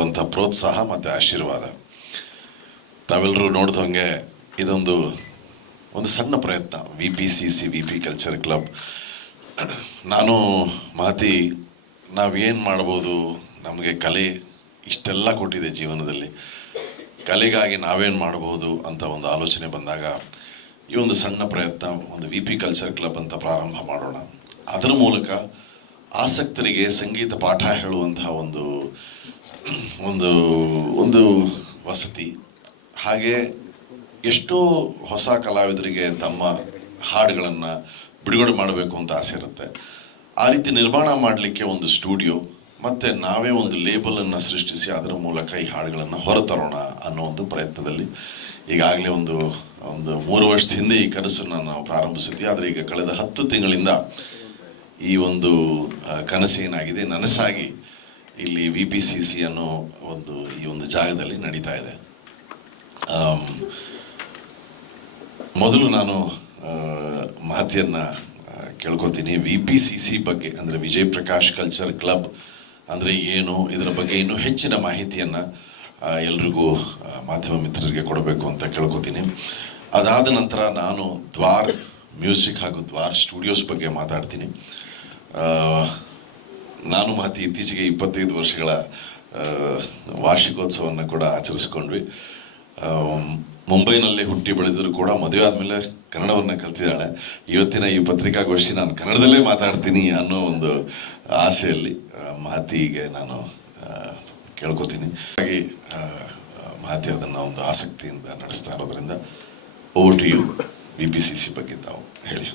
ಕೊಟ್ಟಿರುವಂಥ ಪ್ರೋತ್ಸಾಹ ಮತ್ತು ಆಶೀರ್ವಾದ. ತಾವೆಲ್ಲರೂ ನೋಡ್ದಂಗೆ ಇದೊಂದು ಸಣ್ಣ ಪ್ರಯತ್ನ, VPCC VP ಕಲ್ಚರ್ ಕ್ಲಬ್. ನಾನು ಮಾತಿ ನಾವೇನು ಮಾಡ್ಬೋದು, ನಮಗೆ ಕಲೆ ಇಷ್ಟೆಲ್ಲ ಕೊಟ್ಟಿದೆ ಜೀವನದಲ್ಲಿ, ಕಲೆಗಾಗಿ ನಾವೇನು ಮಾಡ್ಬೋದು ಅಂತ ಒಂದು ಆಲೋಚನೆ ಬಂದಾಗ ಈ ಒಂದು ಸಣ್ಣ ಪ್ರಯತ್ನ, ಒಂದು VP ಕಲ್ಚರ್ ಕ್ಲಬ್ ಅಂತ ಪ್ರಾರಂಭ ಮಾಡೋಣ. ಅದರ ಮೂಲಕ ಆಸಕ್ತರಿಗೆ ಸಂಗೀತ ಪಾಠ ಹೇಳುವಂತಹ ಒಂದು ವಸತಿ, ಹಾಗೆ ಎಷ್ಟೋ ಹೊಸ ಕಲಾವಿದರಿಗೆ ತಮ್ಮ ಹಾಡುಗಳನ್ನು ಬಿಡುಗಡೆ ಮಾಡಬೇಕು ಅಂತ ಆಸೆ ಇರುತ್ತೆ. ಆ ರೀತಿ ನಿರ್ಮಾಣ ಮಾಡಲಿಕ್ಕೆ ಒಂದು ಸ್ಟುಡಿಯೋ ಮತ್ತು ನಾವೇ ಒಂದು ಲೇಬಲನ್ನು ಸೃಷ್ಟಿಸಿ ಅದರ ಮೂಲಕ ಈ ಹಾಡುಗಳನ್ನು ಹೊರತರೋಣ ಅನ್ನೋ ಒಂದು ಪ್ರಯತ್ನದಲ್ಲಿ ಈಗಾಗಲೇ ಒಂದು 3 ವರ್ಷದ ಹಿಂದೆ ಈ ಕನಸನ್ನು ನಾವು ಪ್ರಾರಂಭಿಸಿದ್ವಿ. ಆದರೆ ಈಗ ಕಳೆದ 10 ತಿಂಗಳಿಂದ ಈ ಒಂದು ಕನಸೇನಾಗಿದೆ ನನಸಾಗಿ ಇಲ್ಲಿ VPCC ಅನ್ನೋ ಈ ಒಂದು ಜಾಗದಲ್ಲಿ ನಡೀತಾ ಇದೆ. ಮೊದಲು ನಾನು ಮಾತಿಯನ್ನು ಕೇಳ್ಕೊತೀನಿ VPCC ಬಗ್ಗೆ, ಅಂದರೆ ವಿಜಯ್ ಪ್ರಕಾಶ್ ಕಲ್ಚರ್ ಕ್ಲಬ್ ಅಂದರೆ ಏನು, ಇದರ ಬಗ್ಗೆ ಇನ್ನೂ ಹೆಚ್ಚಿನ ಮಾಹಿತಿಯನ್ನು ಎಲ್ರಿಗೂ ಮಾಧ್ಯಮ ಮಿತ್ರರಿಗೆ ಕೊಡಬೇಕು ಅಂತ ಕೇಳ್ಕೊತೀನಿ. ಅದಾದ ನಂತರ ನಾನು ದ್ವಾರ್ ಮ್ಯೂಸಿಕ್ ಹಾಗೂ ದ್ವಾರ್ ಸ್ಟುಡಿಯೋಸ್ ಬಗ್ಗೆ ಮಾತಾಡ್ತೀನಿ. ನಾನು ಮಾತಿ ಇತ್ತೀಚೆಗೆ 25 ವರ್ಷಗಳ ವಾರ್ಷಿಕೋತ್ಸವವನ್ನು ಕೂಡ ಆಚರಿಸ್ಕೊಂಡ್ವಿ. ಮುಂಬೈನಲ್ಲಿ ಹುಟ್ಟಿ ಬೆಳೆದರೂ ಕೂಡ ಮದುವೆ ಆದಮೇಲೆ ಕನ್ನಡವನ್ನು ಕಲ್ತಿದ್ದಾಳೆ. ಇವತ್ತಿನ ಈ ಪತ್ರಿಕಾಗೋಷ್ಠಿ ನಾನು ಕನ್ನಡದಲ್ಲೇ ಮಾತಾಡ್ತೀನಿ ಅನ್ನೋ ಒಂದು ಆಸೆಯಲ್ಲಿ ಮಾತಿಗೆ ನಾನು ಕೇಳ್ಕೊತೀನಿ. ಹಾಗೆ ಮಾತಿ ಅದನ್ನು ಒಂದು ಆಸಕ್ತಿಯಿಂದ ನಡೆಸ್ತಾ ಇರೋದ್ರಿಂದ ಓವರ್ ಟು ಯು. VPCC ಬಗ್ಗೆ ತಾವು ಹೇಳಿ.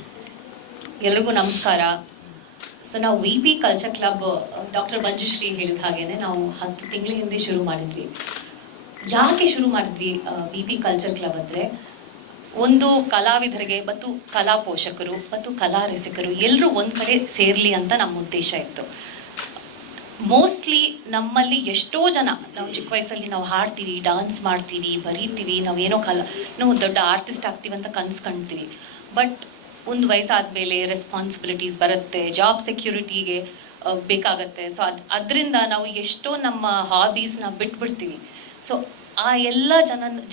ಎಲ್ರಿಗೂ ನಮಸ್ಕಾರ. ಸೊ ನಾವು VP culture club doctor Manjushree ಹೇಳಿದ ಹಾಗೇನೆ ನಾವು 10 ತಿಂಗಳ ಹಿಂದೆ ಶುರು ಮಾಡಿದ್ವಿ. ಯಾಕೆ ಶುರು ಮಾಡಿದ್ವಿ VP ಕಲ್ಚರ್ ಕ್ಲಬ್ ಅಂದರೆ, ಒಂದು ಕಲಾವಿದರಿಗೆ ಮತ್ತು ಕಲಾ ಪೋಷಕರು ಮತ್ತು ಕಲಾ ರಸಿಕರು ಎಲ್ಲರೂ ಒಂದು ಕಡೆ ಸೇರಲಿ ಅಂತ ನಮ್ಮ ಉದ್ದೇಶ ಇತ್ತು. ಮೋಸ್ಟ್ಲಿ ನಮ್ಮಲ್ಲಿ ಎಷ್ಟೋ ಜನ, ನಾವು ಚಿಕ್ಕ ವಯಸ್ಸಲ್ಲಿ ನಾವು ಹಾಡ್ತೀವಿ, ಡಾನ್ಸ್ ಮಾಡ್ತೀವಿ, ಬರೀತೀವಿ, ನಾವೇನೋ ಒಂದು ದೊಡ್ಡ ಆರ್ಟಿಸ್ಟ್ ಆಗ್ತೀವಿ ಅಂತ ಕನಸು ಕಾಣ್ತೀವಿ. ಬಟ್ ಒಂದು ವಯಸ್ಸಾದ್ಮೇಲೆ ರೆಸ್ಪಾನ್ಸಿಬಿಲಿಟೀಸ್ ಬರುತ್ತೆ, ಜಾಬ್ ಸೆಕ್ಯೂರಿಟಿಗೆ ಬೇಕಾಗತ್ತೆ. ಸೊ ಅದರಿಂದ ನಾವು ಎಷ್ಟೋ ನಮ್ಮ ಹಾಬೀಸ್ನ ಬಿಟ್ಬಿಡ್ತೀವಿ. ಸೊ ಆ ಎಲ್ಲ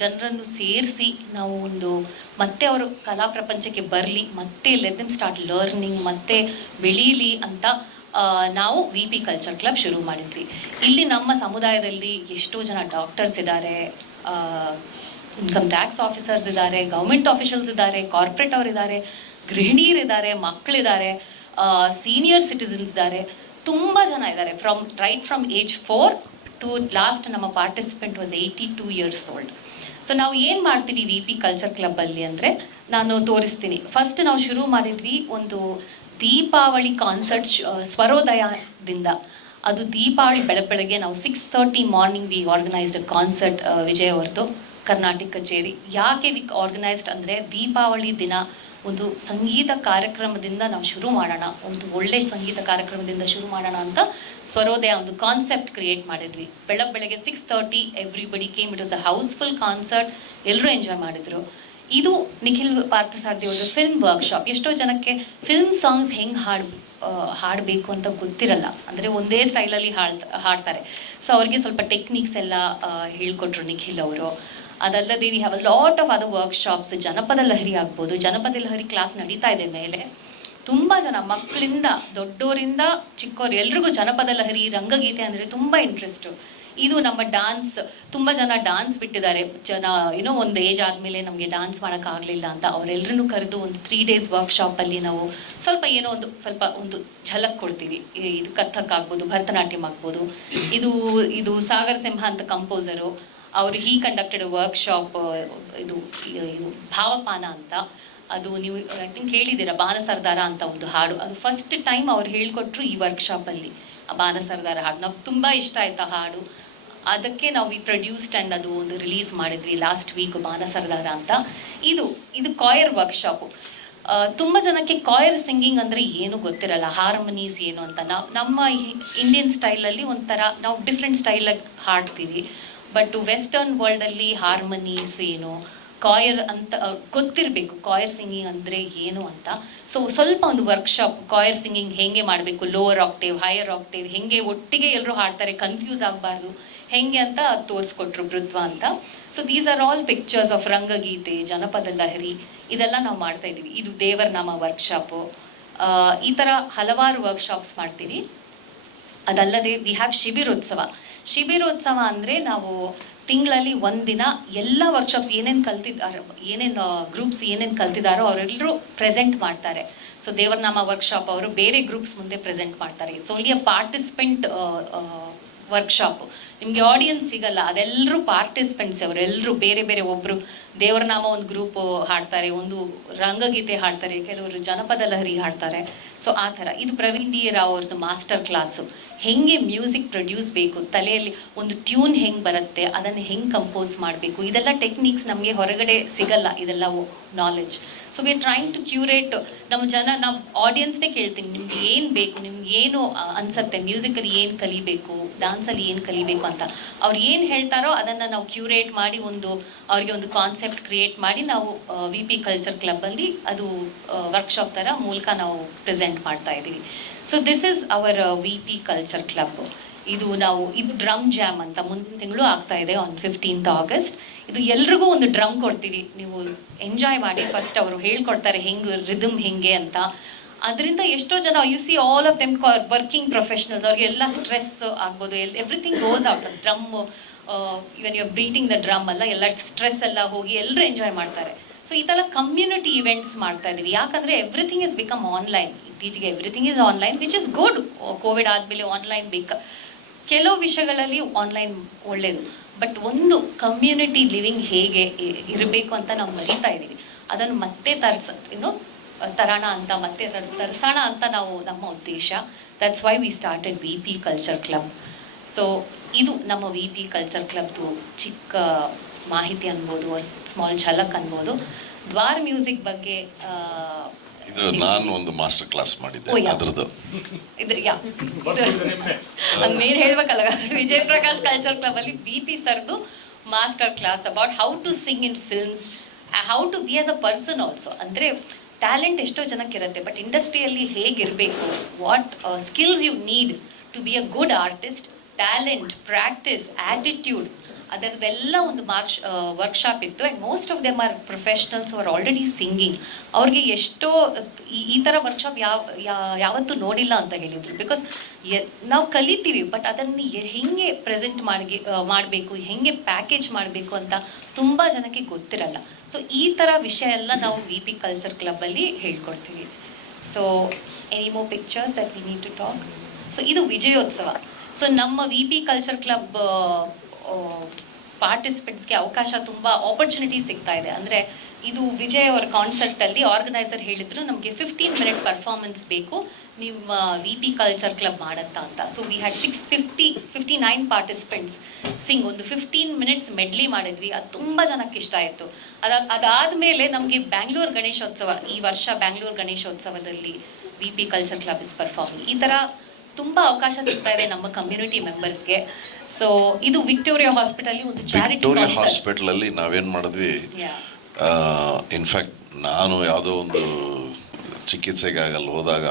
ಜನರನ್ನು ಸೇರಿಸಿ ನಾವು ಮತ್ತೆ ಅವರು ಕಲಾ ಪ್ರಪಂಚಕ್ಕೆ ಬರಲಿ, ಮತ್ತೆ ಲೆಟ್ ದೆಮ್ ಸ್ಟಾರ್ಟ್ ಲರ್ನಿಂಗ್, ಮತ್ತೆ ಬೆಳೀಲಿ ಅಂತ ನಾವು VP ಕಲ್ಚರ್ ಕ್ಲಬ್ ಶುರು ಮಾಡಿದ್ವಿ. ಇಲ್ಲಿ ನಮ್ಮ ಸಮುದಾಯದಲ್ಲಿ ಎಷ್ಟೋ ಜನ ಡಾಕ್ಟರ್ಸ್ ಇದ್ದಾರೆ, ಇನ್ಕಮ್ ಟ್ಯಾಕ್ಸ್ ಆಫೀಸರ್ಸ್ ಇದ್ದಾರೆ, ಗೌರ್ಮೆಂಟ್ ಆಫೀಷಿಯಲ್ಸ್ ಇದ್ದಾರೆ, ಕಾರ್ಪೊರೇಟ್ ಅವರಿದ್ದಾರೆ, ಗೃಹಿಣಿಯರಿದ್ದಾರೆ, ಮಕ್ಕಳಿದ್ದಾರೆ, ಸೀನಿಯರ್ ಸಿಟಿಸನ್ಸ್ ಇದ್ದಾರೆ, ತುಂಬ ಜನ ಇದ್ದಾರೆ. ಫ್ರಮ್ ಏಜ್ 4 ಟು ಲಾಸ್ಟ್ ನಮ್ಮ participant was 82 years old. So ನಾವು ಏನು ಮಾಡ್ತೀವಿ VP ಕಲ್ಚರ್ ಕ್ಲಬ್ಬಲ್ಲಿ ಅಂದರೆ, ನಾನು ತೋರಿಸ್ತೀನಿ. ಫಸ್ಟ್ ನಾವು ಶುರು ಮಾಡಿದ್ವಿ ಒಂದು ದೀಪಾವಳಿ ಕಾನ್ಸರ್ಟ್ ಸ್ವರೋದಯದಿಂದ. ಅದು ದೀಪಾವಳಿ ಬೆಳಗ್ಗೆ ನಾವು 6:30 morning V organised concert, Vijay ಅವ್ರದ್ದು ಕರ್ನಾಟಕ ಕಚೇರಿ. ಯಾಕೆ ವಿ ಆರ್ಗನೈಸ್ಡ್ ಅಂದರೆ, ದೀಪಾವಳಿ ದಿನ ಒಂದು ಸಂಗೀತ ಕಾರ್ಯಕ್ರಮದಿಂದ ನಾವು ಶುರು ಮಾಡೋಣ, ಒಂದು ಒಳ್ಳೆ ಸಂಗೀತ ಕಾರ್ಯಕ್ರಮದಿಂದ ಶುರು ಮಾಡೋಣ ಅಂತ ಸ್ವರೋದಯ ಒಂದು ಕಾನ್ಸೆಪ್ಟ್ ಕ್ರಿಯೇಟ್ ಮಾಡಿದ್ವಿ. ಬೆಳಗ್ಗೆ 6:30 everybody came. It was a house full concert, ಎಲ್ಲರೂ ಎಂಜಾಯ್ ಮಾಡಿದ್ರು. ಇದು ನಿಖಿಲ್ ಪಾರ್ಥಸಾರಥಿ ಒಂದು ಫಿಲ್ಮ್ ವರ್ಕ್ಶಾಪ್. ಎಷ್ಟೋ ಜನಕ್ಕೆ ಫಿಲ್ಮ್ ಸಾಂಗ್ಸ್ ಹೆಂಗೆ ಹಾಡಬೇಕು ಅಂತ ಗೊತ್ತಿರಲ್ಲ, ಅಂದರೆ ಒಂದೇ ಸ್ಟೈಲಲ್ಲಿ ಹಾಡ್ತಾರೆ. ಸೊ ಅವ್ರಿಗೆ ಸ್ವಲ್ಪ ಟೆಕ್ನಿಕ್ಸ್ ಎಲ್ಲ ಹೇಳ್ಕೊಟ್ರು ನಿಖಿಲ್ ಅವರು. ಅದಲ್ಲದೆ we have a lot of other workshops. ಜನಪದ ಲಹರಿ ಆಗ್ಬೋದು, ಜನಪದ ಲಹರಿ ಕ್ಲಾಸ್ ನಡೀತಾ ಇದೆ ಮೇಲೆ. ತುಂಬ ಜನ, ಮಕ್ಕಳಿಂದ ದೊಡ್ಡೋರಿಂದ ಚಿಕ್ಕವ್ರು ಎಲ್ರಿಗೂ ಜನಪದ ಲಹರಿ, ರಂಗಗೀತೆ ಅಂದರೆ ತುಂಬ ಇಂಟ್ರೆಸ್ಟು. ಇದು ನಮ್ಮ ಡಾನ್ಸ್, ತುಂಬ ಜನ ಡಾನ್ಸ್ ಬಿಟ್ಟಿದ್ದಾರೆ. ಒಂದು ಏಜ್ ಆದಮೇಲೆ ನಮಗೆ ಡಾನ್ಸ್ ಮಾಡೋಕ್ಕಾಗಲಿಲ್ಲ ಅಂತ ಅವರೆಲ್ಲರನ್ನೂ ಕರೆದು ಒಂದು 3 days ವರ್ಕ್ಶಾಪಲ್ಲಿ ನಾವು ಸ್ವಲ್ಪ ಒಂದು ಝಲಕ್ ಕೊಡ್ತೀವಿ. ಇದು ಕಥಕ್ ಆಗ್ಬೋದು, ಭರತನಾಟ್ಯಂ ಆಗ್ಬೋದು. ಇದು ಸಾಗರ್ ಸಿಂಹ ಅಂತ ಕಂಪೋಸರು, ಅವರು ಕಂಡಕ್ಟೆಡ್ ವರ್ಕ್ಶಾಪ್. ಇದು ಭಾವಪಾನ ಅಂತ, ಅದು ನೀವು ಐ ಥಿಂಕ್ ಕೇಳಿದ್ದೀರಾ, ಬಾನಸರ್ದಾರ ಅಂತ ಒಂದು ಹಾಡು. ಅದು ಫಸ್ಟ್ ಟೈಮ್ ಅವ್ರು ಹೇಳ್ಕೊಟ್ರು ಈ ವರ್ಕ್ಶಾಪಲ್ಲಿ, ಆ ಬಾನಸರ್ದಾರ ಹಾಡು. ನಾವು ತುಂಬ ಇಷ್ಟ ಆಯ್ತು ಆ ಹಾಡು. ಅದಕ್ಕೆ ನಾವು ಪ್ರೊಡ್ಯೂಸ್ಡ್ ಆ್ಯಂಡ್ ಅದು ಒಂದು ರಿಲೀಸ್ ಮಾಡಿದ್ವಿ ಲಾಸ್ಟ್ ವೀಕ್, ಬಾನಸರ್ದಾರ ಅಂತ. ಇದು ಕಾಯರ್ ವರ್ಕ್ಶಾಪು. ತುಂಬ ಜನಕ್ಕೆ ಕಾಯರ್ ಸಿಂಗಿಂಗ್ ಅಂದರೆ ಏನು ಗೊತ್ತಿರಲ್ಲ, ಹಾರ್ಮನೀಸ್ ಏನು ಅಂತ. ನಮ್ಮ ಇಂಡಿಯನ್ ಸ್ಟೈಲಲ್ಲಿ ಒಂಥರ ನಾವು ಡಿಫ್ರೆಂಟ್ ಸ್ಟೈಲಾಗಿ ಹಾಡ್ತೀವಿ. ಬಟ್ ವೆಸ್ಟರ್ನ್ ವರ್ಲ್ಡಲ್ಲಿ ಹಾರ್ಮನೀಸ್ ಏನು, ಕಾಯರ್ ಅಂತ ಗೊತ್ತಿರಬೇಕು, ಕಾಯರ್ ಸಿಂಗಿಂಗ್ ಅಂದರೆ ಏನು ಅಂತ. ಸೊ ಸ್ವಲ್ಪ ಒಂದು ವರ್ಕ್ಶಾಪ್, ಕಾಯರ್ ಸಿಂಗಿಂಗ್ ಹೇಗೆ ಮಾಡಬೇಕು, ಲೋವರ್ ಆಕ್ಟೇವ್, ಹೈಯರ್ ಆಕ್ಟೇವ್, ಹೇಗೆ ಒಟ್ಟಿಗೆ ಎಲ್ಲರೂ ಹಾಡ್ತಾರೆ, ಕನ್ಫ್ಯೂಸ್ ಆಗಬಾರ್ದು, ಹೆಂಗೆ ಅಂತ ತೋರಿಸ್ಕೊಟ್ರು ಬೃತ್ವ ಅಂತ. So these are all pictures of ರಂಗಗೀತೆ, ಜನಪದ ಲಹರಿ, ಇದೆಲ್ಲ ನಾವು ಮಾಡ್ತಾ ಇದೀವಿ. ಇದು ದೇವರ ನಾಮ ವರ್ಕ್ಶಾಪು, ಈ ಥರ ಹಲವಾರು ವರ್ಕ್ಶಾಪ್ಸ್ ಮಾಡ್ತೀವಿ. ಅದಲ್ಲದೆ ವಿ ಹ್ಯಾವ್ ಶಿಬಿರೋತ್ಸವ ಅಂದರೆ ನಾವು ತಿಂಗಳಲ್ಲಿ ಒಂದಿನ ಎಲ್ಲ ವರ್ಕ್ಶಾಪ್ಸ್ ಏನೇನು ಗ್ರೂಪ್ಸ್ ಏನೇನು ಕಲ್ತಿದ್ದಾರೋ ಅವರೆಲ್ಲರೂ ಪ್ರೆಸೆಂಟ್ ಮಾಡ್ತಾರೆ. ಸೊ ದೇವರನಾಮ ವರ್ಕ್ಶಾಪ್ ಅವರು ಬೇರೆ ಗ್ರೂಪ್ಸ್ ಮುಂದೆ ಪ್ರೆಸೆಂಟ್ ಮಾಡ್ತಾರೆ. It's only a participant workshop. ನಿಮಗೆ ಆಡಿಯನ್ಸ್ ಸಿಗಲ್ಲ, ಅದೆಲ್ಲರೂ ಪಾರ್ಟಿಸಿಪೆಂಟ್ಸ್. ಅವರೆಲ್ಲರೂ ಬೇರೆ ಬೇರೆ, ಒಬ್ಬರು ದೇವರನಾಮ ಒಂದು ಗ್ರೂಪ್ ಹಾಡ್ತಾರೆ, ಒಂದು ರಂಗಗೀತೆ ಹಾಡ್ತಾರೆ, ಕೆಲವರು ಜನಪದ ಲಹರಿ ಹಾಡ್ತಾರೆ. ಸೊ ಆ ಥರ. ಇದು ಪ್ರವೀಣ್ ಡಿ ರಾವ್ ಅವ್ರದ್ದು ಮಾಸ್ಟರ್ ಕ್ಲಾಸು. ಹೆಂಗೆ ಮ್ಯೂಸಿಕ್ ಪ್ರೊಡ್ಯೂಸ್ ಬೇಕು, ತಲೆಯಲ್ಲಿ ಒಂದು ಟ್ಯೂನ್ ಹೆಂಗೆ ಬರುತ್ತೆ, ಅದನ್ನು ಹೆಂಗೆ ಕಂಪೋಸ್ ಮಾಡಬೇಕು, ಇದೆಲ್ಲ ಟೆಕ್ನಿಕ್ಸ್ ನಮಗೆ ಹೊರಗಡೆ ಸಿಗಲ್ಲ, ಇದೆಲ್ಲ knowledge. So we are trying to curate. ನಮ್ಮ ಆಡಿಯನ್ಸ್ನೇ ಕೇಳ್ತೀನಿ, ನಿಮ್ಗೆ ಏನು ಬೇಕು, ನಿಮ್ಗೆ ಏನು ಅನ್ಸುತ್ತೆ, ಮ್ಯೂಸಿಕಲ್ಲಿ ಏನು ಕಲಿಬೇಕು, ಡ್ಯಾನ್ಸಲ್ಲಿ ಏನು ಕಲಿಬೇಕು ಅಂತ. ಅವ್ರು ಏನು ಹೇಳ್ತಾರೋ ಅದನ್ನು ನಾವು ಕ್ಯೂರೇಟ್ ಮಾಡಿ ಅವ್ರಿಗೆ ಒಂದು ಕಾನ್ಸೆಪ್ಟ್ ಕ್ರಿಯೇಟ್ ಮಾಡಿ ನಾವು ವಿ ಪಿ ಕಲ್ಚರ್ ಕ್ಲಬ್ಬಲ್ಲಿ ಅದು ವರ್ಕ್ಶಾಪ್ ಥರ ಮೂಲಕ ನಾವು ಪ್ರೆಸೆಂಟ್ ಮಾಡ್ತಾ ಇದ್ದೀವಿ. So this is our V P culture club. ಇದು ಡ್ರಮ್ ಜಾಮ್ ಅಂತ ಮುಂದಿನ ತಿಂಗಳು ಆಗ್ತಾ ಇದೆ ಆನ್ 15th August. ಇದು ಎಲ್ರಿಗೂ ಒಂದು ಡ್ರಮ್ ಕೊಡ್ತೀವಿ, ನೀವು ಎಂಜಾಯ್ ಮಾಡಿ. ಫಸ್ಟ್ ಅವರು ಹೇಳ್ಕೊಡ್ತಾರೆ ಹೆಂಗೆ ರಿದಮ್ ಹೆಂಗೆ ಅಂತ. ಅದರಿಂದ ಎಷ್ಟೋ ಜನ you see all of them working professionals, ಅವ್ರಿಗೆಲ್ಲ ಸ್ಟ್ರೆಸ್ ಆಗ್ಬೋದು, everything goes out. Drum even you breathing the drum ಅಲ್ಲ, ಎಲ್ಲ ಸ್ಟ್ರೆಸ್ ಎಲ್ಲ ಹೋಗಿ ಎಲ್ಲರೂ ಎಂಜಾಯ್ ಮಾಡ್ತಾರೆ. ಸೊ ಈ ಥರ ಕಮ್ಯುನಿಟಿ ಇವೆಂಟ್ಸ್ ಮಾಡ್ತಾ ಇದ್ದೀವಿ. ಯಾಕಂದರೆ ಎವ್ರಿಥಿಂಗ್ ಇಸ್ ಬಿಕಮ್ ಆನ್ಲೈನ್. ಇತ್ತೀಚೆಗೆ everything is online, which is good. Covid ಆದಮೇಲೆ ಆನ್ಲೈನ್ ಕೆಲವು ವಿಷಯಗಳಲ್ಲಿ ಆನ್ಲೈನ್ ಒಳ್ಳೆಯದು, ಬಟ್ ಒಂದು ಕಮ್ಯುನಿಟಿ ಲಿವಿಂಗ್ ಹೇಗೆ ಇರಬೇಕು ಅಂತ ನಾವು ಮರಿತಾ ಇದ್ದೀವಿ. ಅದನ್ನು ಮತ್ತೆ ತರಿಸೋಣ ಅಂತ ನಾವು ನಮ್ಮ ಉದ್ದೇಶ. That's why we started V P culture club. So ಇದು ನಮ್ಮ ವಿ ಪಿ ಕಲ್ಚರ್ ಕ್ಲಬ್ದು ಚಿಕ್ಕ ಮಾಹಿತಿ ಅನ್ಬೋದು, ಸ್ಮಾಲ್ ಝಲಕ್ ಅನ್ಬೋದು. ದ್ವಾರ್ ಮ್ಯೂಸಿಕ್ ಬಗ್ಗೆ ಇದು ನಾನು ಒಂದು ಮಾಸ್ಟರ್ ಕ್ಲಾಸ್ ಮಾಡಿದ್ದೆ ಅದರದ್ದು. ಮೇನ್ ಹೇಳ್ಬೇಕಲ್ಲ, ವಿಜಯ್ ಪ್ರಕಾಶ್ ಕಲ್ಚರ್ ಕ್ಲಬ್ ಅಲ್ಲಿ ಬಿ ಪಿ ಸರ್ದು master class about how to sing in films, how to be as a person also. ಅಂದರೆ ಟ್ಯಾಲೆಂಟ್ ಎಷ್ಟೋ ಜನಕ್ಕಿರುತ್ತೆ, ಬಟ್ ಇಂಡಸ್ಟ್ರಿಯಲ್ಲಿ ಹೇಗಿರಬೇಕು, what skills you need to be a good artist, talent, practice, attitude, ಅದರದ್ದೆಲ್ಲ ಒಂದು workshop ಇತ್ತು. And most of them are professionals are already singing. ಅವ್ರಿಗೆ ಎಷ್ಟೋ ಈ ಥರ ವರ್ಕ್ಶಾಪ್ ಯಾವತ್ತೂ ನೋಡಿಲ್ಲ ಅಂತ ಹೇಳಿದರು. ಬಿಕಾಸ್ ನಾವು ಕಲಿತೀವಿ, ಬಟ್ ಅದನ್ನು ಹೆಂಗೆ ಪ್ರೆಸೆಂಟ್ ಮಾಡಬೇಕು, ಹೆಂಗೆ ಪ್ಯಾಕೇಜ್ ಮಾಡಬೇಕು ಅಂತ ತುಂಬ ಜನಕ್ಕೆ ಗೊತ್ತಿರಲ್ಲ. ಸೊ ಈ ಥರ ವಿಷಯ ಎಲ್ಲ ನಾವು ವಿ ಪಿ ಕಲ್ಚರ್ ಕ್ಲಬ್ಬಲ್ಲಿ ಹೇಳ್ಕೊಡ್ತೀವಿ. So any more pictures that we need to talk. So ಇದು ವಿಜಯೋತ್ಸವ. ಸೊ ನಮ್ಮ ವಿ ಪಿ ಕಲ್ಚರ್ ಕ್ಲಬ್ ಪಾರ್ಟಿಸಿಪೆಂಟ್ಸ್ಗೆ ಅವಕಾಶ, ತುಂಬ ಆಪರ್ಚುನಿಟಿ ಸಿಗ್ತಾ ಇದೆ. ಅಂದರೆ ಇದು ವಿಜಯ್ ಅವರ ಕಾನ್ಸರ್ಟಲ್ಲಿ ಆರ್ಗನೈಸರ್ ಹೇಳಿದ್ರು, ನಮಗೆ 15 minute ಪರ್ಫಾರ್ಮೆನ್ಸ್ ಬೇಕು, ನಿಮ್ಮ ವಿ ಪಿ ಕಲ್ಚರ್ ಕ್ಲಬ್ ಮಾಡತ್ತಾ ಅಂತ. So we had 59 participants Singh. ಒಂದು 15 minutes ಮೆಡ್ಲಿ ಮಾಡಿದ್ವಿ. ಅದು ತುಂಬ ಜನಕ್ಕೆ ಇಷ್ಟ ಆಯಿತು. ಅದಾದಮೇಲೆ ನಮಗೆ ಬ್ಯಾಂಗ್ಳೂರು ಗಣೇಶೋತ್ಸವ, ಈ ವರ್ಷ ಬ್ಯಾಂಗ್ಳೂರು ಗಣೇಶೋತ್ಸವದಲ್ಲಿ V P culture club is performing. ಈ ಥರ ತುಂಬ ಅವಕಾಶ ಸಿಗ್ತಾ ಇದೆ ನಮ್ಮ ಕಮ್ಯುನಿಟಿ ಮೆಂಬರ್ಸ್ಗೆ. ಸೊ ಇದು ವಿಕ್ಟೋರಿಯಾ ಹಾಸ್ಪಿಟಲ್, ಒಂದು ಚಾರಿಟಿ ಹಾಸ್ಪಿಟಲ್ ಅಲ್ಲಿ ನಾವೇನ್ ಮಾಡಿದ್ವಿ, ಇನ್ಫ್ಯಾಕ್ಟ್ ನಾನು ಯಾವುದೋ ಒಂದು ಚಿಕಿತ್ಸೆಗಾಗಿ ಅಲ್ಲಿ ಹೋದಾಗ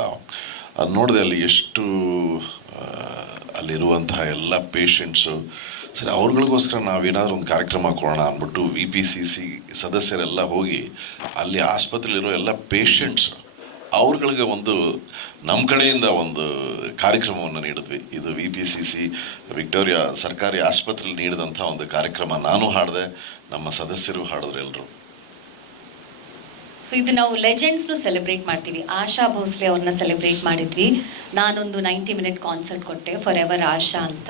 ಅದು ನೋಡಿದೆ, ಅಲ್ಲಿ ಎಷ್ಟು ಅಲ್ಲಿರುವಂತಹ ಎಲ್ಲ ಪೇಷಂಟ್ಸು. ಸರಿ, ಅವ್ರಗಳಿಗೋಸ್ಕರ ನಾವೇನಾದ್ರೂ ಒಂದು ಕಾರ್ಯಕ್ರಮ ಕೊಡೋಣ ಅಂದ್ಬಿಟ್ಟು VPCC ಸದಸ್ಯರೆಲ್ಲ ಹೋಗಿ ಅಲ್ಲಿ ಆಸ್ಪತ್ರೆಯಲ್ಲಿರೋ ಎಲ್ಲ ಪೇಷಂಟ್ಸ್ ಅವ್ರಗಳಿಗೆ ಒಂದು ನಮ್ಮ ಕಡೆಯಿಂದ ಒಂದು ಕಾರ್ಯಕ್ರಮವನ್ನು ನೀಡಿದ್ವಿ. ಇದು VPCC ವಿಕ್ಟೋರಿಯಾ ಸರ್ಕಾರಿ ಆಸ್ಪತ್ರೆಯಲ್ಲಿ ನೀಡಿದಂಥ ಒಂದು ಕಾರ್ಯಕ್ರಮ. ನಾನು ಹಾಡಿದೆ, ನಮ್ಮ ಸದಸ್ಯರು ಹಾಡಿದ್ರು ಎಲ್ಲರೂ. ಸೊ ಇದು ನಾವು ಲೆಜೆಂಡ್ಸ್ನು ಸೆಲೆಬ್ರೇಟ್ ಮಾಡ್ತೀವಿ. ಆಶಾ ಭೋಸ್ಲೆ ಅವ್ರನ್ನ ಸೆಲೆಬ್ರೇಟ್ ಮಾಡಿದ್ವಿ. ನಾನೊಂದು 90 minute ಕಾನ್ಸರ್ಟ್ ಕೊಟ್ಟೆ, ಫಾರ್ ಎವರ್ ಆಶಾ ಅಂತ.